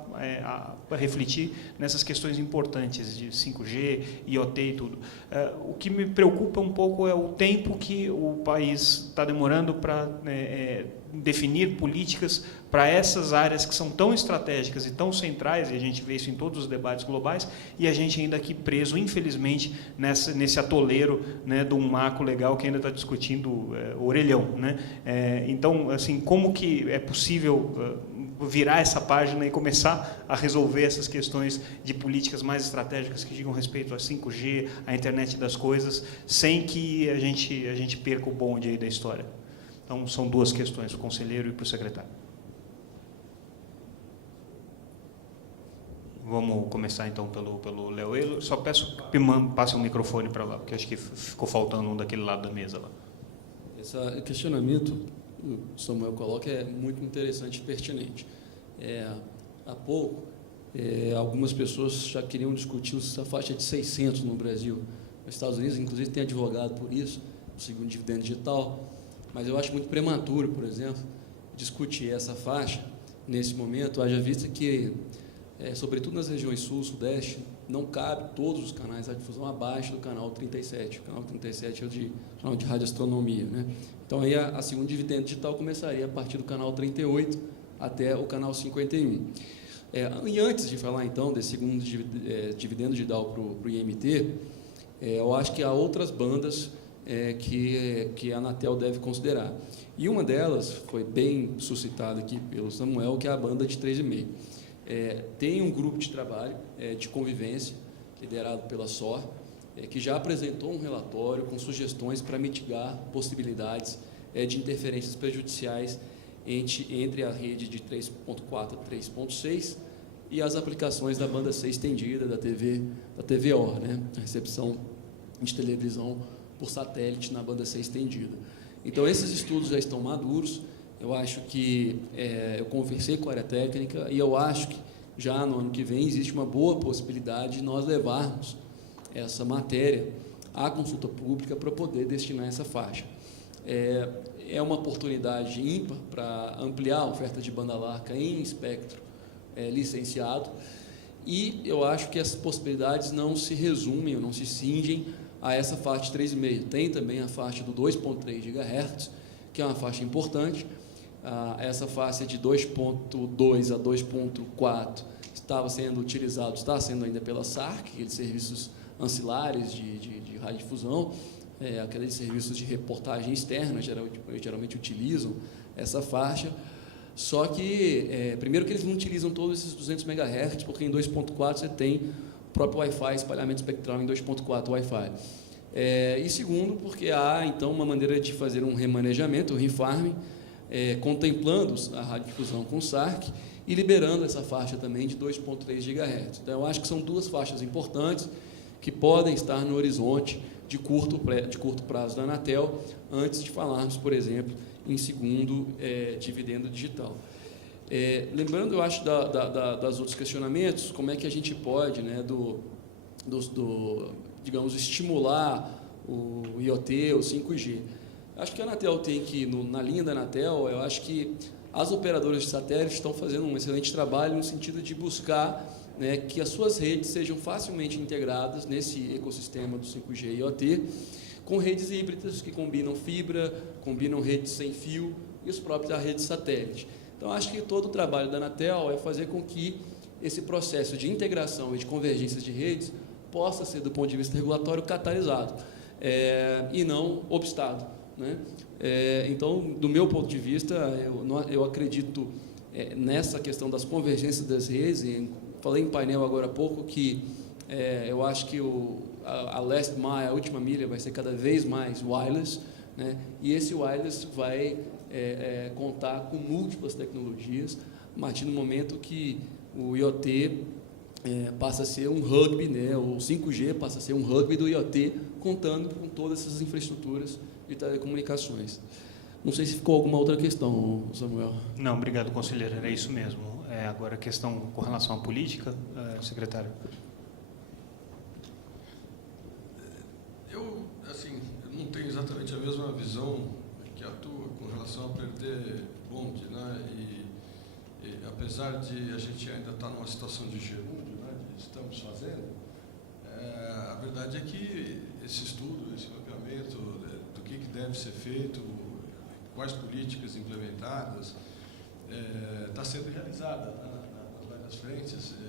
a refletir nessas questões importantes de 5G, IoT e tudo. O que me preocupa um pouco é o tempo que o país está demorando para definir políticas para essas áreas que são tão estratégicas e tão centrais, e a gente vê isso em todos os debates globais, e a gente ainda aqui preso, infelizmente, nesse atoleiro, né, de um marco legal que ainda está discutindo orelhão, né? Então, assim, como que é possível virar essa página e começar a resolver essas questões de políticas mais estratégicas que digam respeito a 5G, a internet das coisas, sem que a gente perca o bonde aí da história? Então, são duas questões, para o conselheiro e para o secretário. Vamos começar, então, pelo Léo Euler. Só peço que passe o microfone para lá, porque acho que ficou faltando um daquele lado da mesa lá. Esse questionamento que o Samuel coloca é muito interessante e pertinente. Há pouco, algumas pessoas já queriam discutir essa faixa de 600 no Brasil. Nos Estados Unidos, inclusive, tem advogado por isso, o segundo dividendo digital. Mas eu acho muito prematuro, por exemplo, discutir essa faixa nesse momento, haja vista que, sobretudo nas regiões sul, sudeste, não cabe todos os canais de difusão abaixo do canal 37. O canal 37 é o canal de radioastronomia, né? Então, aí a segunda dividendo digital começaria a partir do canal 38 até o canal 51. E antes de falar, então, desse segundo dividendo digital para o IMT, eu acho que há outras bandas que a Anatel deve considerar. E uma delas foi bem suscitada aqui pelo Samuel, que é a banda de 3,5. Tem um grupo de trabalho de convivência, liderado pela SOR, que já apresentou um relatório com sugestões para mitigar possibilidades de interferências prejudiciais entre a rede de 3.4 a 3.6 e as aplicações da banda C estendida, da TVO, né? A recepção de televisão por satélite na banda C estendida. Então, esses estudos já estão maduros. Eu acho que eu conversei com a área técnica e eu acho que já no ano que vem existe uma boa possibilidade de nós levarmos essa matéria à consulta pública para poder destinar essa faixa. É uma oportunidade ímpar para ampliar a oferta de banda larga em espectro licenciado, e eu acho que essas possibilidades não se resumem, ou não se cingem a essa faixa de 3,5. Tem também a faixa do 2.3 GHz, que é uma faixa importante. Essa faixa de 2.2 a 2.4 está sendo ainda pela SARC, aqueles serviços ancilares de radiodifusão, aqueles serviços de reportagem externa, geralmente utilizam essa faixa. Só que, primeiro, que eles não utilizam todos esses 200 MHz, porque em 2.4 você tem o próprio Wi-Fi, espalhamento espectral em 2.4 Wi-Fi. E segundo, porque há, então, uma maneira de fazer um remanejamento, um refarming, contemplando a radiodifusão com SARC e liberando essa faixa também de 2.3 GHz. Então, eu acho que são duas faixas importantes que podem estar no horizonte de curto prazo da Anatel, antes de falarmos, por exemplo, em segundo dividendo digital. Lembrando, eu acho, das outros questionamentos, como é que a gente pode, né, digamos, estimular o IoT, o 5G. Acho que a Anatel tem que, na linha da Anatel, eu acho que as operadoras de satélite estão fazendo um excelente trabalho no sentido de buscar, né, que as suas redes sejam facilmente integradas nesse ecossistema do 5G e IoT, com redes híbridas que combinam fibra, combinam redes sem fio e os próprios da rede satélite. Então, acho que todo o trabalho da Anatel é fazer com que esse processo de integração e de convergência de redes possa ser, do ponto de vista regulatório, catalisado e não obstado, né? Então, do meu ponto de vista, eu acredito nessa questão das convergências das redes. Falei em painel agora há pouco que eu acho que a last mile, a última milha, vai ser cada vez mais wireless, né? E esse wireless vai contar com múltiplas tecnologias, a partir do momento que o IoT passa a ser um rugby, né? O 5G passa a ser um rugby do IoT, contando com todas essas infraestruturas de telecomunicações. Não sei se ficou alguma outra questão, Samuel. Não, obrigado, conselheiro. Era isso mesmo. Agora, a questão com relação à política, secretário. Eu não tenho exatamente a mesma visão que a tua com relação a perder bonde, né? E apesar de a gente ainda estar numa situação de gerúndio, né, estamos fazendo, a verdade é que esse estudo, esse mapeamento do que deve ser feito, quais políticas implementadas, está sendo realizada, né, nas várias frentes, e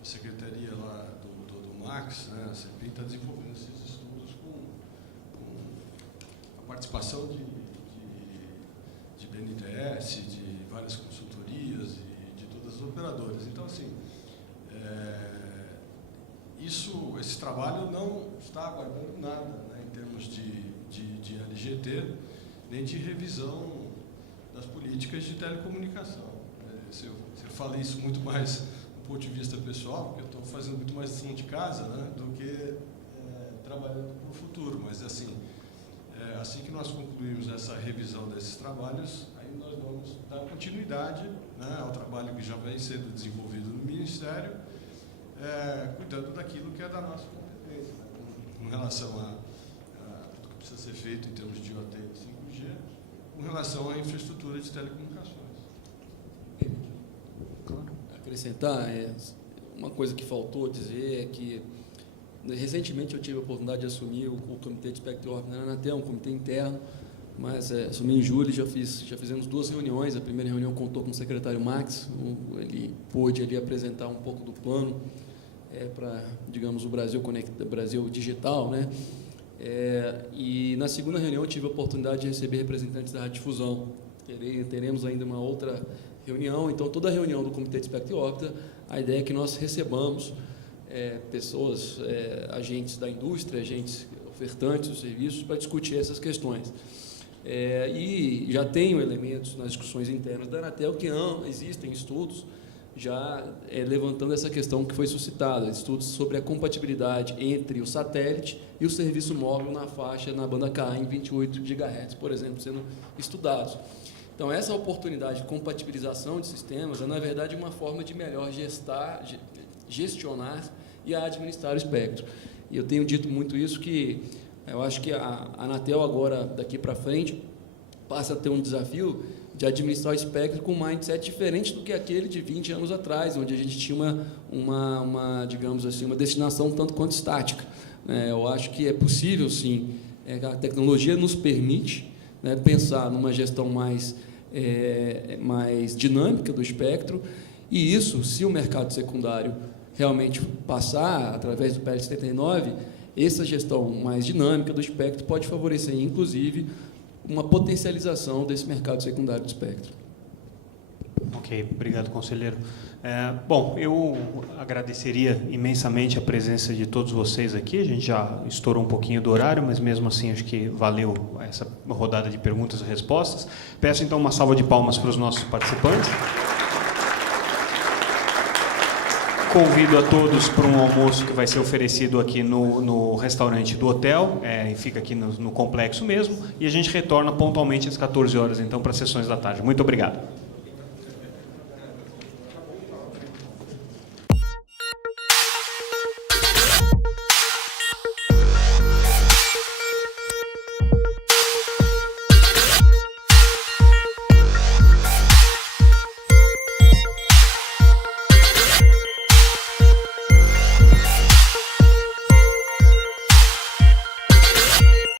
a secretaria lá do Max, né, a CPI, está desenvolvendo esses estudos com a participação de BNDES, de várias consultorias e de todas as operadoras. Então, assim, esse trabalho não está aguardando nada, né, em termos de LGT, nem de revisão das políticas de telecomunicação. Eu falei isso muito mais do ponto de vista pessoal, porque eu estou fazendo muito mais lição de casa, né, do que trabalhando para o futuro. Mas, assim que nós concluirmos essa revisão desses trabalhos, aí nós vamos dar continuidade, né, ao trabalho que já vem sendo desenvolvido no Ministério, cuidando daquilo que é da nossa competência, né, com relação a tudo que precisa ser feito em termos de IoT e 5G, com relação à infraestrutura de telecomunicações. Acrescentar, uma coisa que faltou dizer é que recentemente eu tive a oportunidade de assumir o Comitê de Espectro e Órbita na Anatel, um comitê interno, mas assumi em julho, já fizemos 2 reuniões. A primeira reunião contou com o secretário Max, ele pôde ali apresentar um pouco do plano para, digamos, o Brasil digital, né? E na segunda reunião eu tive a oportunidade de receber representantes da radiodifusão. Teremos ainda uma outra reunião. Então, toda a reunião do Comitê de Espectro e Órbita, a ideia é que nós recebamos pessoas, agentes da indústria, agentes ofertantes dos serviços, para discutir essas questões. E já tenho elementos nas discussões internas da Anatel que existem estudos já levantando essa questão que foi suscitada, estudos sobre a compatibilidade entre o satélite e o serviço móvel na banda KA em 28 GHz, por exemplo, sendo estudados. Então, essa oportunidade de compatibilização de sistemas é, na verdade, uma forma de melhor gestionar e administrar o espectro. E eu tenho dito muito isso, que eu acho que a Anatel agora, daqui para frente, passa a ter um desafio de administrar o espectro com um mindset diferente do que aquele de 20 anos atrás, onde a gente tinha digamos assim, uma destinação tanto quanto estática. Eu acho que é possível, sim, a tecnologia nos permite, né, pensar numa gestão mais dinâmica do espectro, e isso, se o mercado secundário realmente passar através do PL 79, essa gestão mais dinâmica do espectro pode favorecer, inclusive, uma potencialização desse mercado secundário do espectro. Ok, obrigado, conselheiro. Bom, eu agradeceria imensamente a presença de todos vocês aqui. A gente já estourou um pouquinho do horário, mas mesmo assim acho que valeu essa rodada de perguntas e respostas. Peço então uma salva de palmas para os nossos participantes. Convido a todos para um almoço que vai ser oferecido aqui no restaurante do hotel, e fica aqui no complexo mesmo, e a gente retorna pontualmente às 14 horas, então, para as sessões da tarde. Muito obrigado.